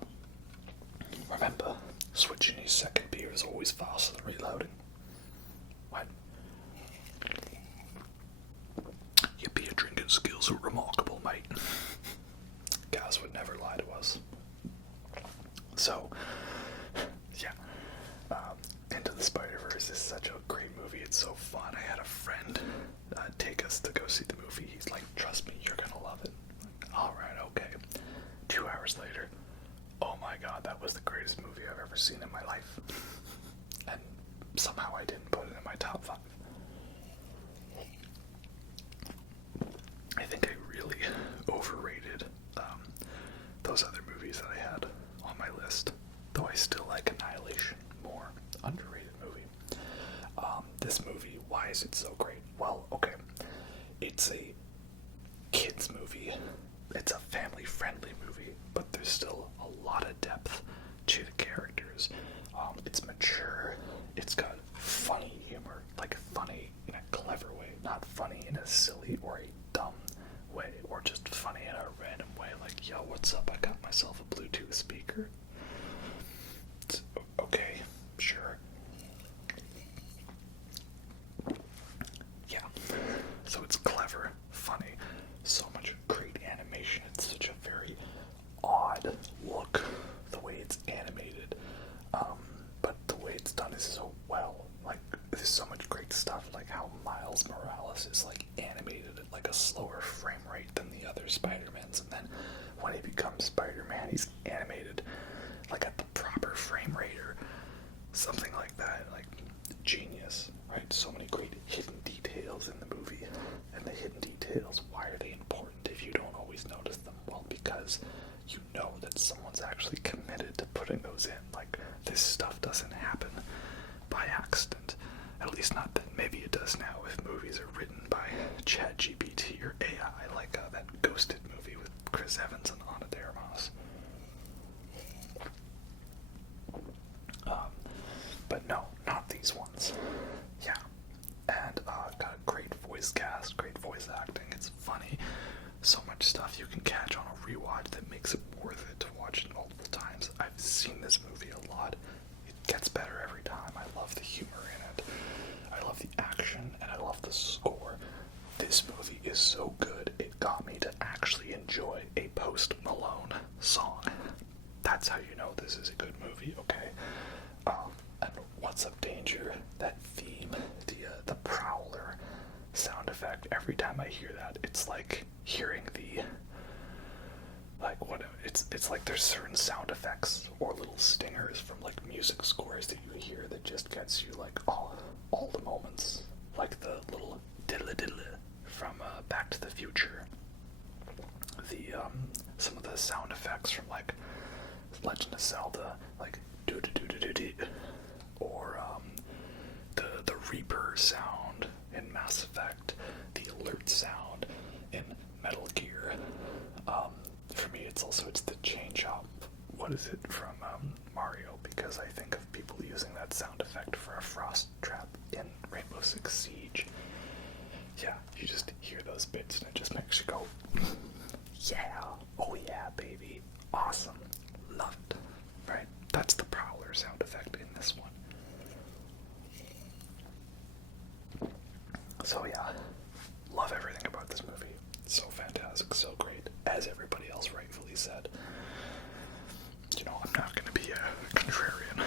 Remember, switching your second beer is always faster than reloading. What? Your beer drinking skills are remarkable, mate. Guys would never lie to us. So, yeah. Into the Spider-Verse is such a great movie. It's so fun. I had a friend take us to go see the movie. He's like, trust me, you're gonna love it. Like, alright, okay. 2 hours later, oh my god, that was the greatest movie I've ever seen in my life. And somehow I didn't put it in my top 5. I think I really overrated those other movies that I had on my list. Though I still like Annihilation more. Underrated movie. This movie, why is it so great? Well, okay. It's a kids movie. It's a family-friendly movie, but there's still a lot of depth to the characters. It's mature. It's got funny humor, like funny in a clever way, not funny in a silly or a dumb way, or just funny in a random way, like, yo, what's up, I got myself a blue Miles is like animated at like a slower frame rate than the other Spider-Mans, and then when he becomes Spider-Man, he's animated like at the proper frame rate or something like that. Like, genius, right? So many great hidden details in the movie. And the hidden details, why are they important if you don't always notice them? Well, because you know that someone's actually committed to putting those in. Like, this stuff doesn't happen by accident. At least not that. Maybe it does now if movies are written by ChatGPT or AI, like that Ghosted movie with Chris Evans and Ana de Armas. But no, not these ones. Yeah. And got a great voice cast, great voice acting. It's funny. So much stuff you can catch on a rewatch that makes it worth it to watch it multiple times. I've seen this movie a lot. It gets better every time. I love the humor in it. I love the action, and I love the score. This movie is so good, it got me to actually enjoy a Post Malone song. That's how you know this is a good movie, okay? And What's Up Danger, that theme, the Prowler sound effect, every time I hear that, it's like hearing it's like there's certain sound effects or little stingers from like music scores that you hear that just gets you like all the moments, like the little diddle diddle from Back to the Future, some of the sound effects from like Legend of Zelda, like do do do do do, or the Reaper sound in Mass Effect, the alert sound in Metal Gear. For me, it's the chain chomp. What is it from Mario? Because I think of people using that sound effect for a frost trap in Rainbow Six Siege. Yeah, you just hear those bits and it just makes you go, yeah, oh yeah, baby, awesome, love it, right? That's the Prowler sound effect in this one. So yeah, love everything about this movie. So fantastic, so great, as everybody else rightfully said. You know, I'm not going to be a contrarian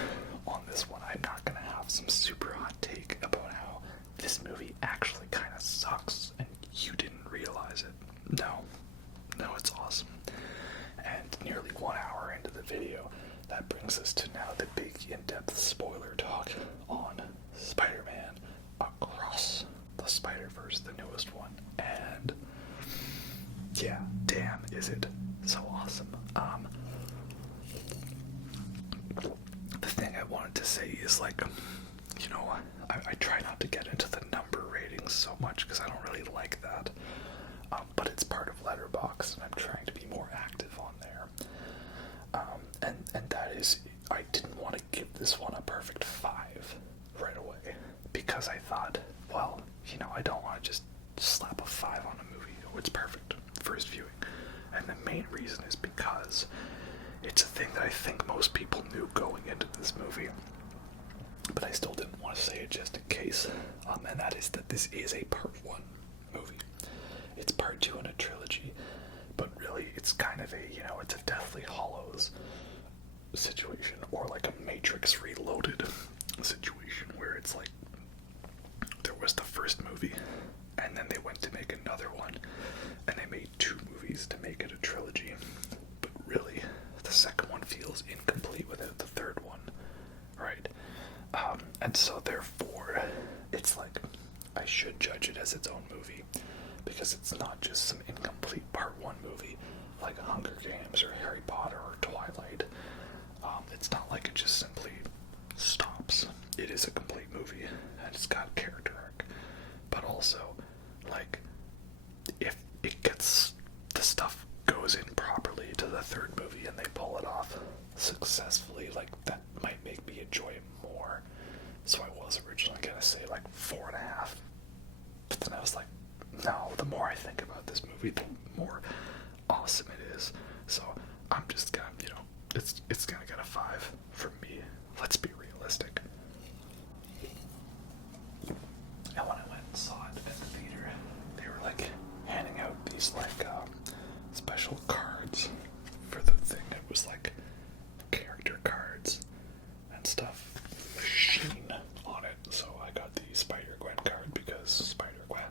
on this one. I'm not going to have some super hot take about how this movie actually kind of sucks and you didn't realize it. No, it's awesome. And nearly 1 hour into the video, that brings us to now the big in-depth spoiler talk on Spider-Man Across the Spider-Verse, the newest one. And yeah, damn, is it so awesome. The thing I wanted to say is, like, you know, I try not to get into the number ratings so much because I don't really like that. But it's part of Letterboxd, and I'm trying to be more active on there. And that is, I didn't want to give this one a perfect 5 right away because I thought, well, you know, I don't want to just slap a 5 on a movie. Oh, it's perfect first viewing. And the main reason is because it's a thing that I think most people knew going into this movie, but I still didn't want to say it just in case, and that is that this is a part 1 movie. It's part 2 in a trilogy, but really it's kind of a, you know, it's a Deathly Hallows situation, or like a Matrix Reloaded situation, where it's like, there was the first movie, and then they went to make another one, and they made 2 movies to make it a trilogy, but really, the second one feels incomplete without the third one, right? And so therefore, it's like, I should judge it as its own movie, because it's not just some incomplete part 1 movie, like Hunger Games or Harry Potter or Twilight. It's not like it just simply stops. It is a complete movie, and it's got a character arc, but also, like, if it gets, the stuff goes in properly to the third movie and they pull it off successfully, like, that might make me enjoy it more. So I was originally gonna say like 4.5, but then I was like, no, the more I think about this movie, the more awesome it is. So I'm just gonna, you know, it's gonna get a 5 from me. Let's be realistic. And when I went and saw it at the theater, they were like handing out these like special cards for the thing. It was like character cards and stuff, machine on it. So I got the Spider-Gwen card because Spider-Gwen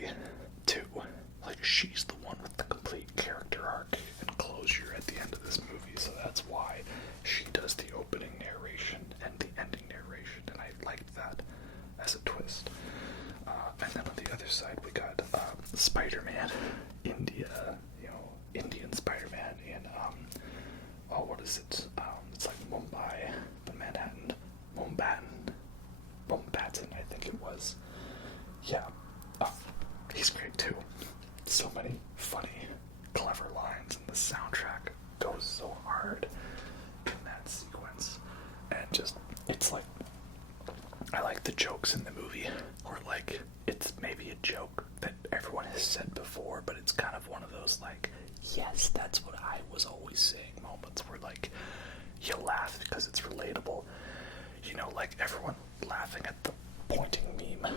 movie, too. Like, she's the one with the complete character arc and closure at the end of this movie, so that's why she does the opening narration and the ending narration, and I liked that as a twist. And then on the other side, we got Spider-Man, India, Indian Spider-Man in, what is it? It's like Mumbai, Manhattan, Mumbattan, I think it was. Yeah, he's great too. So many funny, clever lines, and the soundtrack goes so hard in that sequence. And just, it's like, I like the jokes in the movie, or like, it's maybe a joke that everyone has said before, but it's kind of one of those like, yes, that's what I was always saying moments where like, you laugh because it's relatable. Like everyone laughing at the pointing meme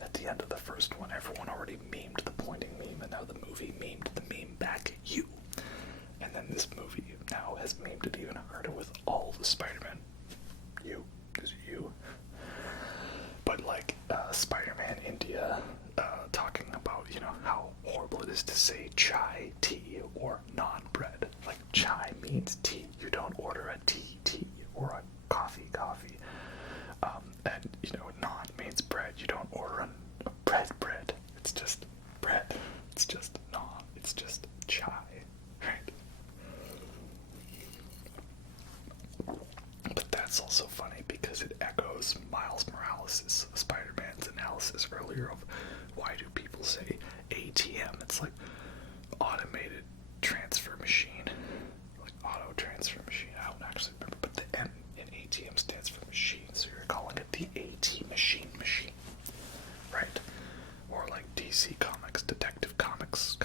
at the end of the first one. Everyone already memed the pointing meme, and now the movie memed the meme back at you. And then this movie now has memed it even harder with all the Spider-Man. This is you. But like Spider-Man India talking about, how horrible it is to say chai, tea, or non-bread. Like chai means tea. You don't order a tea, or a coffee. And, non means bread. You don't order a bread. It's just bread. It's just non. It's just chai, right? But that's also funny because it echoes Miles Morales' Spider-Man's analysis earlier of why do people say ATM? It's like automated transfer machine, like auto transfer machine. I don't actually remember, but the M in ATM stands for machine, so you're calling it the AT machine, right? Or like DC Comics, Detective Comics,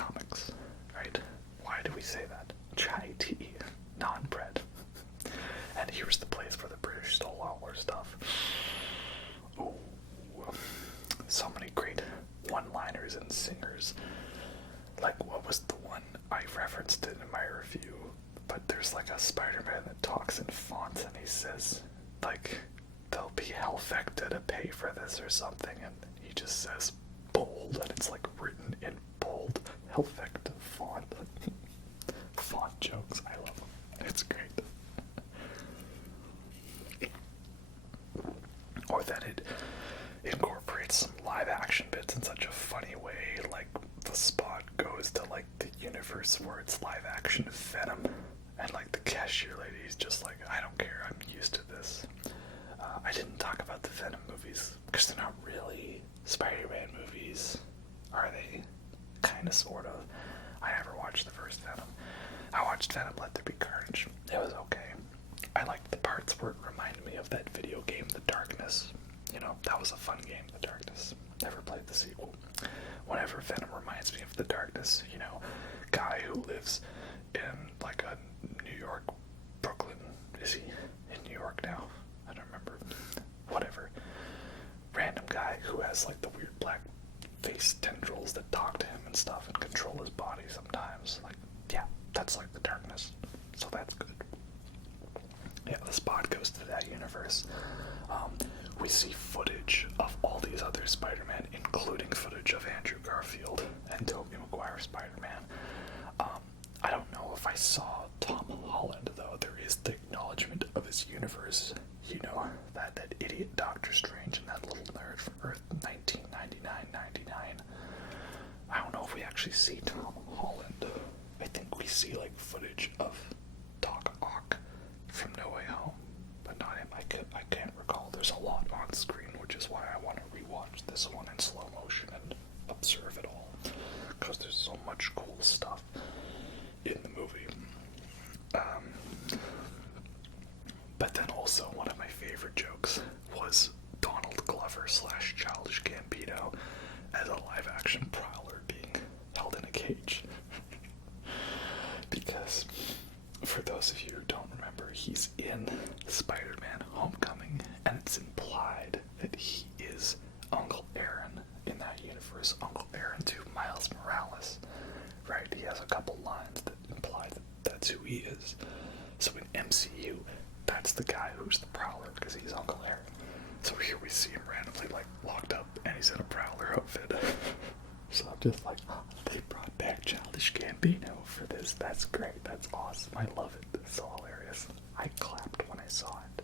right? Why do we say that? Chai tea, non-bread. And here's the place where the British stole all our stuff. Ooh, so many great one-liners and singers. Like, what was the one? I referenced it in my review, but there's like a Spider-Man that talks in fonts, and he says, like, they'll be hell-fecta to pay for this or something, and he just says bold, and it's like written in bold, hell-fecta font. Font jokes, I love them. It's great. Or that it incorporates some live action bits in such a funny way, like the spot goes to like the universe where it's live action Venom, and like the cashier lady is just like, I don't care, I'm used to this. I didn't talk about the Venom movies because they're not really Spider-Man movies, are they? Kinda, sort of. I never watched the first Venom. I watched Venom Let There Be Carnage. It was okay. I liked the parts where it reminded me of that video game, The Darkness. That was a fun game, The Darkness. Never played the sequel. Whenever Venom reminds me of The Darkness, guy who lives in like a New York, Brooklyn. Is he in New York now? I don't remember. Whatever. Random guy who has like the weird black face tendrils that talk to him and stuff and control his body sometimes. Like, yeah, that's like The Darkness. So that's good. Yeah, the spot goes to that universe. We see footage of all these other Spider-Man, including footage of Andrew Garfield and Tobey Maguire Spider-Man. I don't know if I saw Tom Holland, though. There is the acknowledgement of his universe. That idiot Doctor Strange and that little nerd from Earth 1999. I don't know if we actually see Tom Holland. I think we see, like, footage of Doc Ock from No Way Home, but not him. I can't recall. There's a lot on screen, which is why I want to rewatch this one in slow motion and observe it all, because there's so much cool stuff in the movie. But then also one of my favorite jokes was Donald Glover / Childish Gambino as a live-action Prowler being held in a cage. Because, for those of you who don't remember, he's in Spider-Man Homecoming, and it's implied that he is Uncle Aaron in that universe. Uncle Aaron to Miles Morales, right? He has a couple lines that imply that that's who he is. So in MCU, that's the guy who's the Prowler, because he's Uncle Aaron. So here we see him randomly, like, locked up, and he's in a Prowler outfit. So I'm just like, oh, they brought back Childish Gambino for this. That's great. That's awesome. I love it. It's so hilarious. I clapped when I saw it.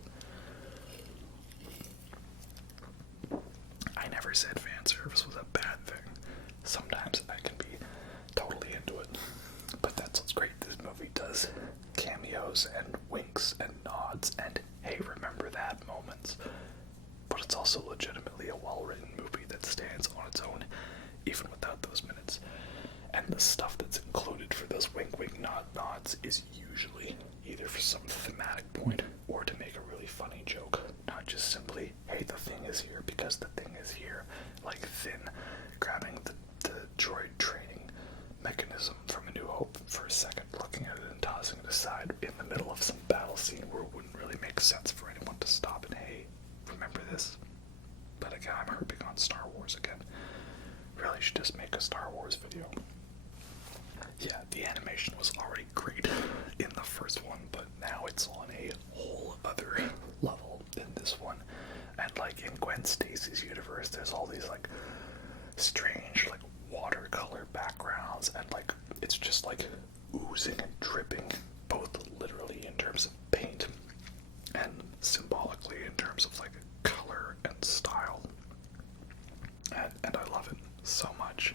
I never said fan service was a bad thing. Sometimes I can be totally into it. But that's what's great. This movie does cameos and winks and nods and hey, remember that moments. But it's also legitimately a well-written movie that stands on its own, even without those minutes. And the stuff that's included for those wink nods is usually either for some thematic point or to make a really funny joke. Not just simply, hey, the thing is here because the thing is here. Like Finn grabbing the droid training mechanism from A New Hope for a second, looking at it and tossing it aside in the middle of some battle scene where it wouldn't really make sense for anyone to stop and, hey, remember this? But again, I'm harping on Star Wars again. Really should just make a Star Wars video. Yeah, the animation was already great in the first one, but now it's on a whole other level than this one. And like in Gwen Stacy's universe, there's all these like strange like watercolor backgrounds, and like it's just like oozing and dripping, both literally in terms of paint and symbolically in terms of like color and style. And I love it so much.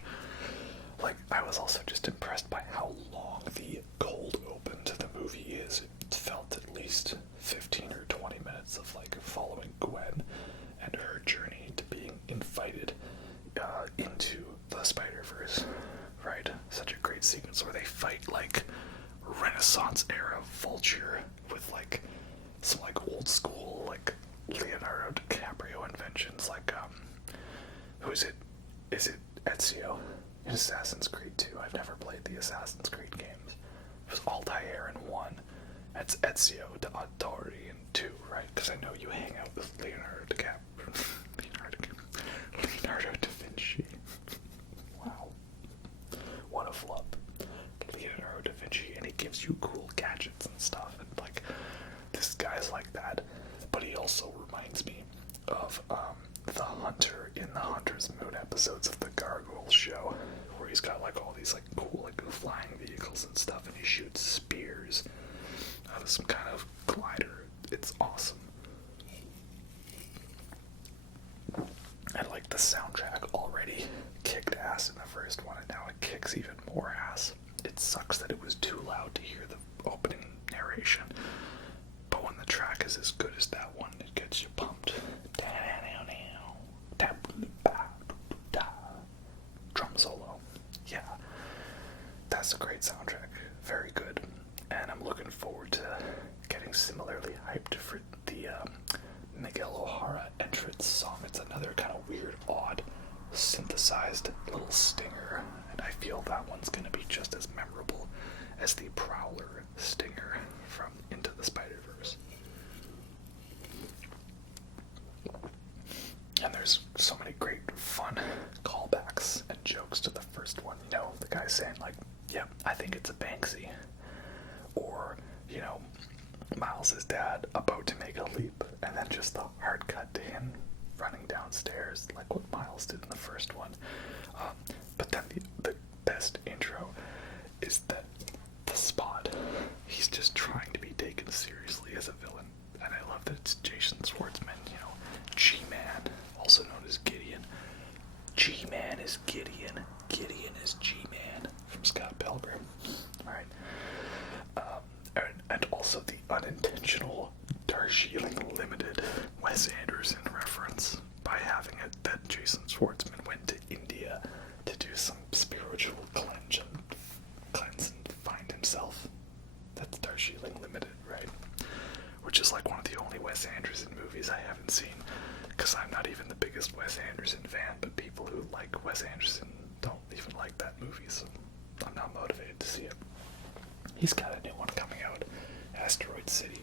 Like, I was also just impressed by how long the cold open to the movie is. It felt at least 15 or 20 minutes of like following Gwen and her journey to being invited into the Spider-Verse, right? Such a great sequence where they fight like Renaissance era Vulture with like some like old school like Leonardo DiCaprio inventions, like who is it? Is it Ezio in Assassin's Creed 2? I've never played the Assassin's Creed games. It was Altair in 1. That's Ezio Auditore in 2, right? Because I know you hang out with Leonardo DiCaprio. Leonardo da Vinci. Wow. What a flub. Leonardo da Vinci, and he gives you cool gadgets and stuff, and like, this guy's like that. But he also reminds me of the Hunter in the Hunter's Moon episodes of the Gargoyle show, where he's got like all these like cool like flying vehicles and stuff, and he shoots spears out of some kind of glider. It's awesome. And like the soundtrack already kicked ass in the first one, and now it kicks even more ass. It sucks that it was too loud to hear the opening narration, but when the track is as good as that one, it gets you pumped. Drum solo. Yeah, that's a great soundtrack. Very good. And I'm looking forward to getting similarly hyped for the Miguel O'Hara entrance song. It's another kind of weird, odd, synthesized little stinger, and I feel that one's going to be just as memorable as the Prowler stinger from Into the Spider-Verse. And there's so many great fun callbacks and jokes to the first one. You know, the guy saying like, yeah, I think it's a Banksy. Or, you know, Miles' dad about to make a leap, and then just the hard cut to him running downstairs like what Miles did in the first one. But then the best intro is that the Spot, he's just trying to be taken seriously as a villain. And I love that it's Jason Schwartzman, you know, G-Man, also known as Gideon. G-Man is Gideon. Gideon is G-Man from Scott Pilgrim. Alright. And also the unintentional Darjeeling Limited Wes Anderson reference by having it that Jason Schwartzman went to India to do some spiritual cleanse and find himself. That's Darjeeling Limited, right? Which is like one of the only Wes Anderson movies I haven't seen, because I'm not even the biggest Wes Anderson fan, but people who like Wes Anderson don't even like that movie, so I'm not motivated to see it. He's got a new one coming out, Asteroid City.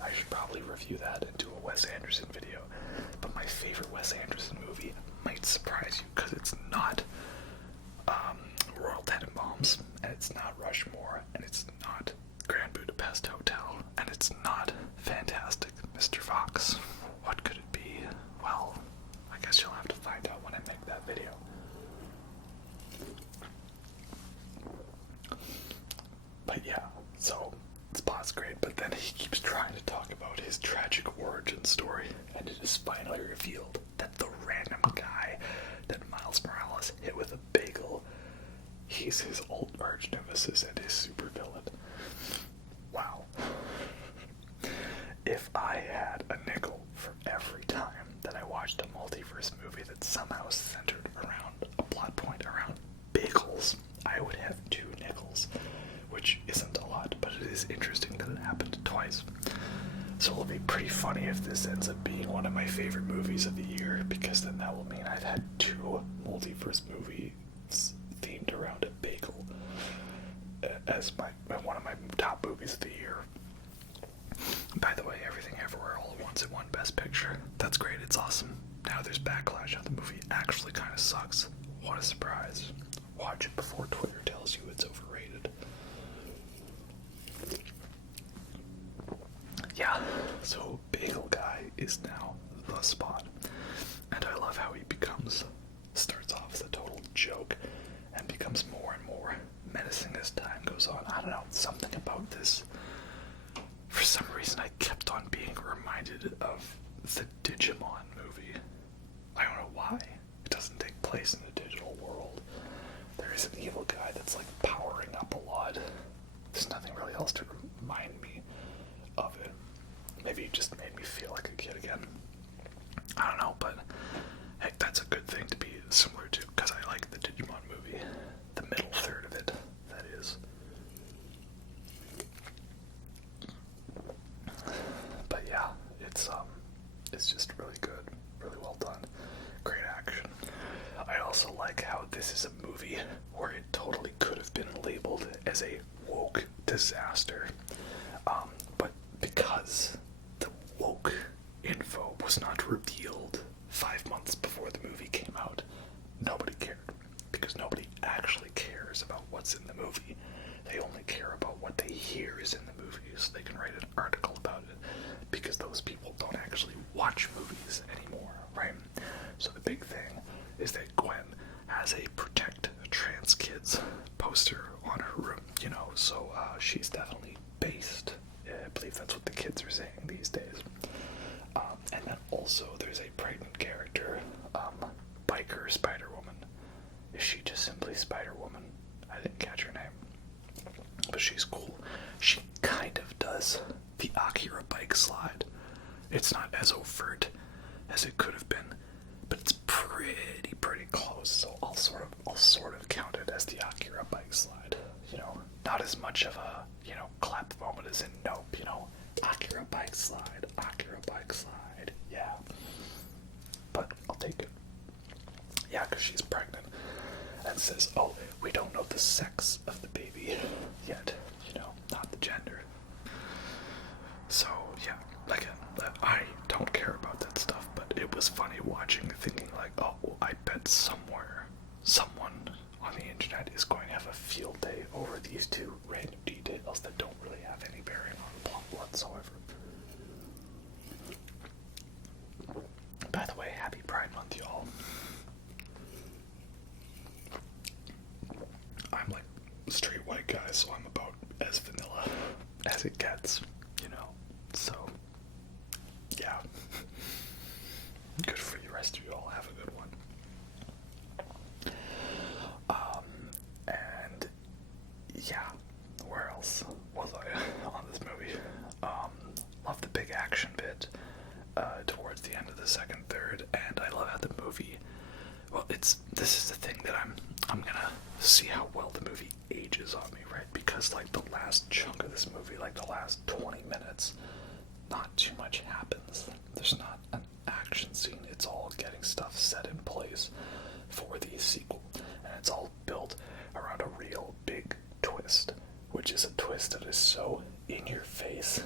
I should probably review that and do a Wes Anderson video. But my favorite Wes Anderson movie might surprise you, because it's not Royal Tenenbaums, and it's not Rushmore, and it's not Grand Budapest Hotel, and it's not Fantastic Mr. Fox. What could it be? Well, I guess you'll have to find out when I make that video. So Spot's great, but then he keeps trying to talk about his tragic origin story, and it is finally revealed that the random guy that Miles Morales hit with a bagel, he's his old arch nemesis and his supervillain. Wow. If I had a nickel for every time that I watched a multiverse movie that somehow centered around a plot point around bagels, I would have 2 nickels, which isn't a lot, but it is interesting that it happened twice. So it'll be pretty funny if this ends up being one of my favorite movies of the year, because then that will mean I've had 2 multiverse movies themed around a bagel as one of my top movies of the year. By the way, Everything Everywhere All at Once in One Best Picture. That's great, it's awesome. Now there's backlash how the movie actually kind of sucks. What a surprise. Watch it before Twitter tells you it's overrated. Yeah, so Bagel Guy is now the Spot. And I love how he starts off as a total joke and becomes more and more menacing as time goes on. I don't know, something about this. For some reason, I kept on being reminded of the Digimon movie. I don't know why. It doesn't take place in the digital world. There is an evil guy that's like powering up a lot. There's nothing really else to remind me of it. Maybe it just made me feel like a kid again. I don't know, but heck, that's a good thing to be similar to, because I like the Digimon movie. The middle third of it, that is. But yeah, it's just really good, really well done, great action. I also like how this is a movie where it totally could have been labeled as a woke disaster, but because the woke info was not revealed 5 months before the movie came out, nobody cared, because nobody actually cares about what's in the movie. They only care about what they hear is in the movie, so they can write an article about it, because those people don't actually watch movies anymore, right? So the big thing is that Gwen has a Protect Trans Kids poster on her room, so she's definitely based. I believe that's what the kids are saying these days. And then also there's a pregnant character, Biker Spider-Woman. Is she just simply Spider-Woman? I didn't catch her name. But she's cool. She kind of does the Akira bike slide. It's not as overt as it could have been, but it's pretty close. So I'll sort of count it as the Akira bike slide. Not as much of a clap moment as in Nope. Akira bike slide, yeah. But I'll take it. Yeah, because she's pregnant and says, "Oh, we don't know the sex of the baby yet. Not the gender." So yeah, again, I don't care about that stuff, but it was funny watching, thinking like, oh, well, I bet someone on the internet is going to have a field day over these 2 random details that don't really have any bearing on the plot whatsoever. By the way, happy Pride Month, y'all. I'm like a straight white guy, so I'm about as vanilla as it gets, so yeah. Good for you, rest of you all, have a good one. And yeah, where else was I on this movie? Love the big action bit towards the end of the second third, and I love how the movie, this is the thing that I'm gonna see how well the movie ages on me, right? Because like the last chunk of this movie, like the last 20 minutes, not too much happens. There's not an action scene. It's all getting stuff set in place for the sequel, and it's all built around a real big twist, which is a twist that is so in your face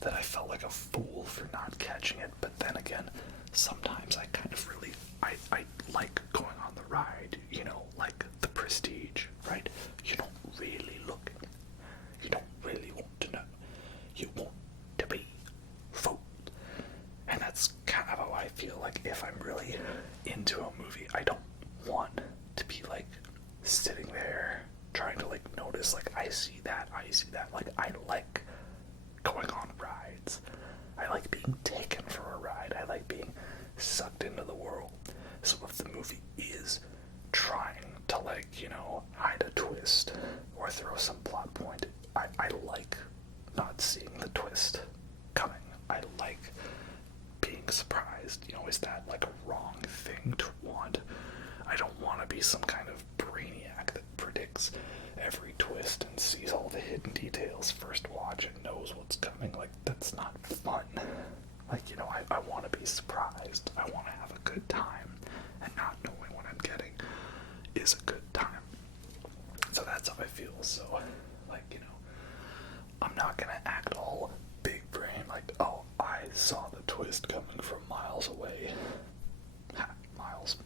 that I felt like a fool for not catching it. But then again, sometimes I kind of really I like going on the ride, like The Prestige, right? You don't really look, you don't really want to know, you want to be fooled. And that's kind of how I feel like if I'm really into a movie, I don't want to be like sitting there trying to like notice, like I see that, like Like, I like going on rides. I like being taken for a ride. I like being sucked into the world. So if the movie is trying to, like, you know, hide a twist or throw some plot point, I like not seeing the twist coming. I like being surprised. You know, is that like a wrong thing to want? I don't want to be some kind of brainiac that predicts every twist and sees all the hidden details first watch and knows what's coming. Like, that's not fun. Like, you know, I want to be surprised. I want to have a good time. And not knowing what I'm getting is a good time. So that's how I feel. So, like, you know, I'm not going to act all big brain like, oh, I saw the twist coming from miles away. Miles.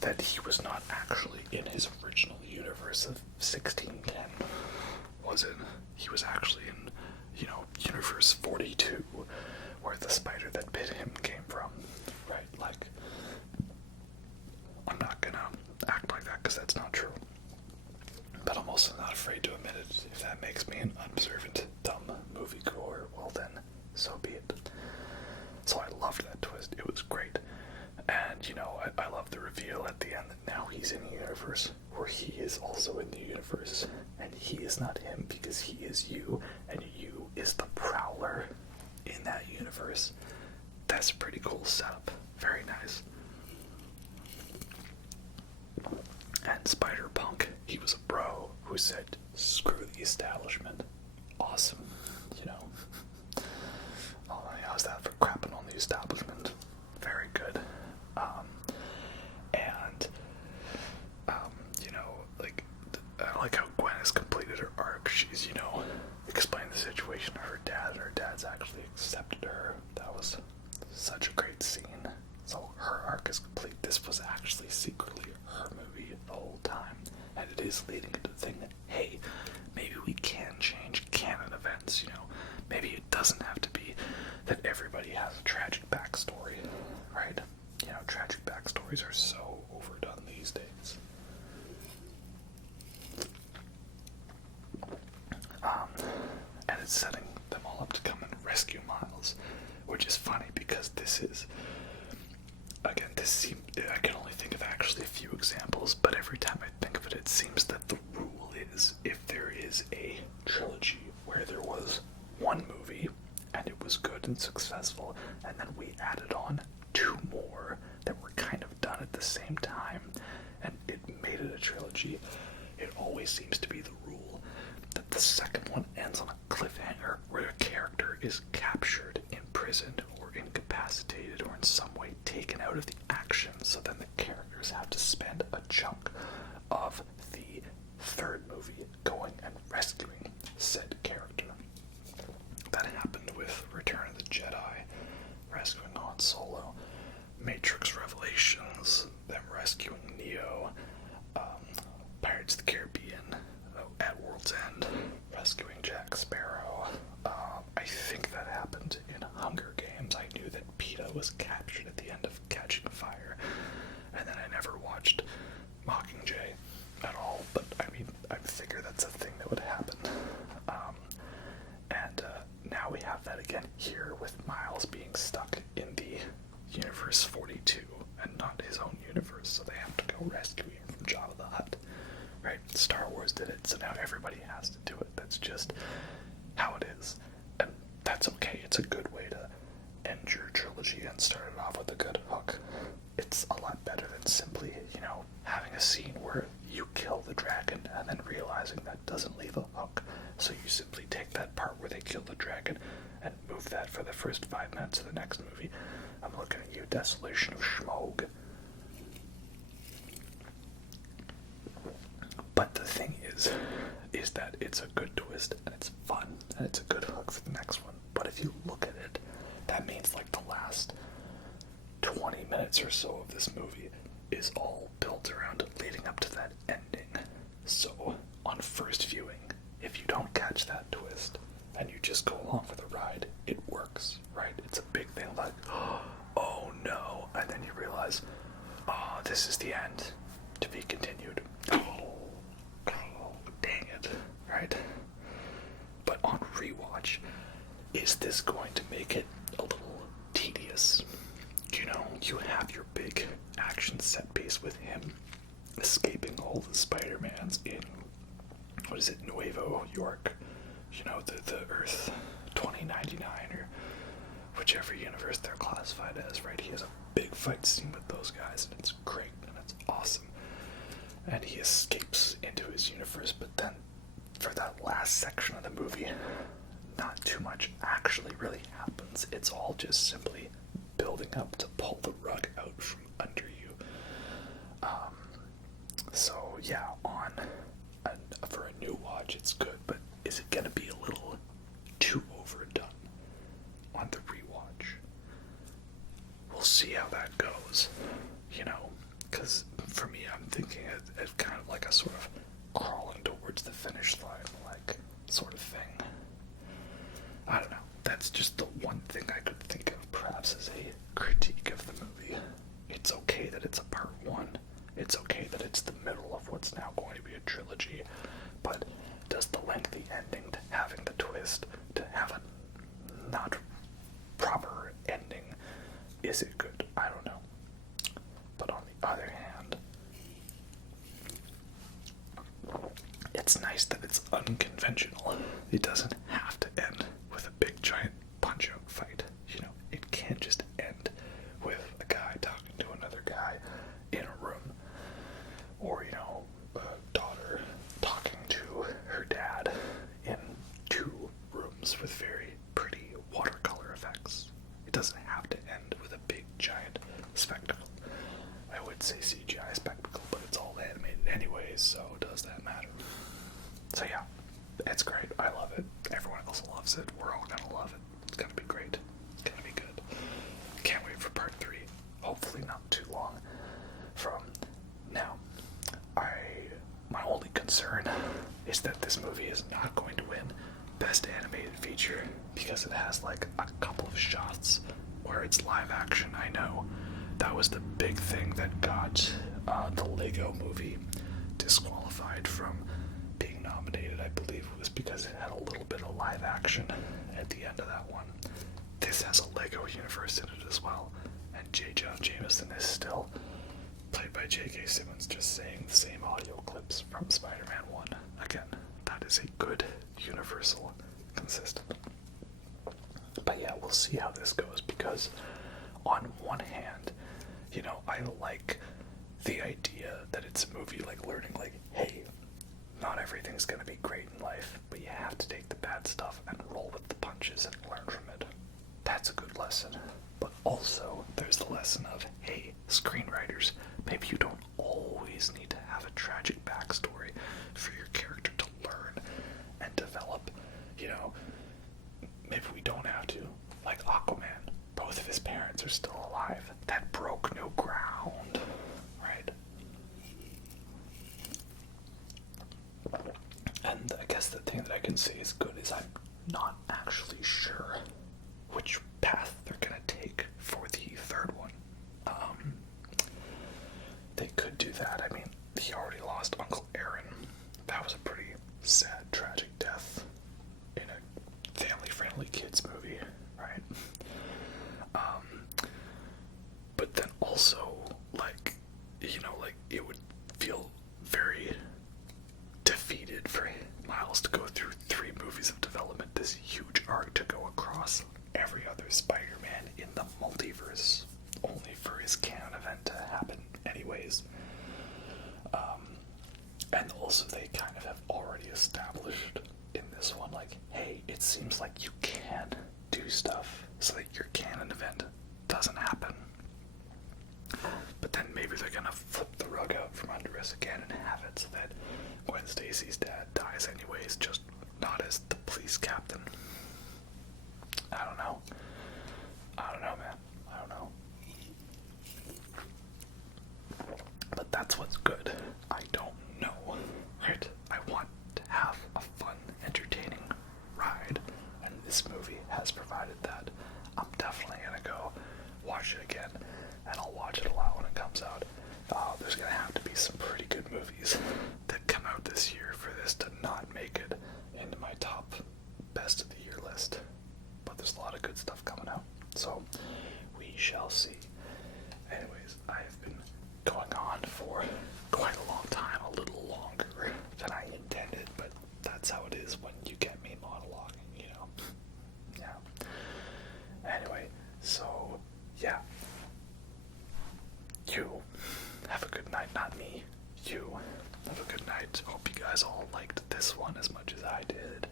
That he was not actually in his original universe of 1610. Was it? He was actually in, you know, universe 42, where the spider that bit him came from. Right? Like, I'm not gonna act like that because that's not true. But I'm also not afraid to admit it. If that makes me an unobservant, dumb moviegoer, well then, so be it. So I loved that twist. It was great. And, you know, I love the reveal at the end that now he's in a universe where he is also in the universe. And he is not him because he is you, and you is the Prowler in that universe. That's a pretty cool setup. Very nice. And Spider-Punk, he was a bro who said, screw the establishment. Awesome, you know. Oh, how's that for crapping on the establishment? Very good. You know, like, I like how Gwen has completed her arc. She's, you know, explained the situation to her dad, and her dad's actually accepted her. That was such a great scene. So her arc is complete. This was actually secretly her movie the whole time. And it is leading into the thing that, hey, maybe we can change canon events, you know. Maybe it doesn't have to be that everybody has a tragic backstory, right? You know, tragic backstories are so overdone these days. And it's setting them all up to come and rescue Miles, which is funny because this is, again, I can only think of actually a few examples, but every time I think of it, it seems that the rule is if there is a trilogy where there was one movie and it was good and successful, and then we added on two more that were kind of done at the same time, and it made it a trilogy, it always seems to be the rule that the second one ends on a cliffhanger where a character is captured, imprisoned, or incapacitated, or in some way taken out of the action, so then the characters have to spend a chunk of the third movie going and rescuing said character. That happened with Return of the Jedi, rescuing Han Solo, Matrix Revelations, them rescuing Neo, Pirates of the Caribbean, at World's End, rescuing Jack Sparrow. I think that happened in Hunger Games. I knew that PETA was captured at the end of Catching Fire, and then I never watched Mockingjay at all, but I mean, I figure that's a thing that would happen. Now we have that again here with Miles being stuck in the Universe 42 and not his own universe, so they have to go rescue him from Jabba the Hutt. Right? Star Wars did it, so now everybody has to do it. That's just how it is. And that's okay. It's a good way to end your trilogy and start it off with a good hook. It's a lot better than simply, you know, having a scene where you kill the dragon and then realizing that doesn't leave a hook. So you simply take that part where they kill the dragon and move that for the first 5 minutes of the next movie. I'm looking at you, Desolation of Schmogue. But the thing is that it's a good twist, and it's fun, and it's a good hook for the next one. But if you look at it, that means like the last 20 minutes or so of this movie is all built around leading up to that ending. So, on first viewing, if you don't catch that twist, and you just go along for the ride, it works, right? It's a big thing like, oh no, and then you realize, oh, this is the end, to be continued. Oh, dang it, right? But rewatch, is this going to make it a little tedious? You know, you have your big action set piece with him escaping all the Spider-Mans in, what is it, Nuevo York? You know, the Earth 2099 or whichever universe they're classified as, right? He has a big fight scene with those guys, and it's great, and it's awesome. And he escapes into his universe, but then for that last section of the movie, not too much actually really happens. It's all just simply building up to pull the rug out from under you. So yeah, for a new watch, it's good, but is it gonna be a little too overdone on the rewatch? We'll see how that goes, you know, because for me, I'm thinking it kind of like a sort of crawling towards the finish line, like, sort of thing. I don't know. That's just the one thing I could think of, perhaps, as a critique of the movie. It's okay that it's a part one. It's okay that it's the middle of what's now going to be a trilogy. But does the lengthy ending to having the twist, to have a not proper ending, is it good? I don't know. But on the other hand, it's nice that it's unconventional. It doesn't have to end with a big giant punch-out fight. You know, it can't just end with a guy talking to another guy in a room. Or, you know, a daughter talking to her dad in 2 rooms with very pretty watercolor effects. It doesn't have to end with a big giant spectacle. I would say CGI spectacle, but it's all animated anyways, so does that matter? So yeah, it's great. I love it. Everyone else loves it. We're all gonna love it. It's gonna be great. It's gonna be good. Can't wait for part 3. Hopefully not too long from now. My only concern is that this movie is not going to win Best Animated Feature because it has like a couple of shots where it's live action. I know that was the big thing that got the Lego movie disqualified from being nominated. I believe it was because it had a little bit of live action at the end of that one. This has a Lego universe in it as well, and J. Jonah Jameson is still played by J.K. Simmons, just saying the same audio clips from Spider-Man 1. Again, that is a good universal consistent. But yeah, we'll see how this goes, because on one hand, you know, I like the idea that it's a movie like learning, like, hey, not everything's gonna be great in life, but you have to take the bad stuff and roll with the punches and learn from it. That's a good lesson. But also, there's the lesson of, hey, screenwriters, maybe you don't always need to have a tragic backstory for your character to learn and develop. You know, maybe we don't have to. Like Aquaman, both of his parents are still alive. That broke new ground, right? And I guess the thing that I can say is good is I'm not actually sure which path they're gonna take for the third one. They could do that. I mean, he already lost Uncle Aaron. That was a pretty sad, tragic death in a family-friendly kids movie, right? But then also, like, you know, like, it would feel very defeated for Miles to go through 3 movies of development, this huge arc to go across every other Spider-Man in the multiverse, only for his canon event to happen anyways. And also they kind of have already established in this one, like, hey, it seems like you can do stuff so that your canon event doesn't happen. But then maybe they're gonna flip the rug out from under us again and have it so that Gwen Stacy's dad dies anyways, just not as the police captain. I don't know. Man. I don't know. But that's what's good. I don't know, right? I want to have a fun, entertaining ride, and this movie has provided that. I'm definitely gonna go watch it again, and I'll watch it a lot when it comes out. There's gonna have to be some pretty good movies that come out this year for this to not make it into my top best of the guys all liked this one as much as I did.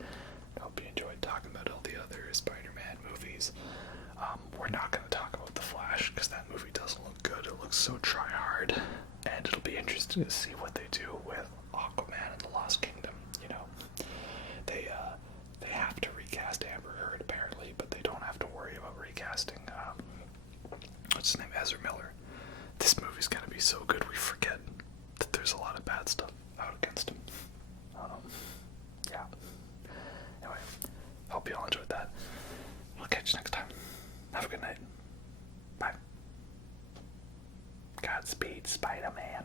I hope you enjoyed talking about all the other Spider-Man movies. We're not going to talk about The Flash because that movie doesn't look good. It looks so try-hard. And it'll be interesting to see what they do with Aquaman and the Lost Kingdom. You know, they have to recast Amber Heard apparently, but they don't have to worry about recasting what's his name, Ezra Miller. This movie's gonna be so good we forget that there's a lot of bad stuff out against him. Yeah. Anyway, hope you all enjoyed that. I'll catch you next time. Have a good night. Bye. Godspeed, Spider-Man.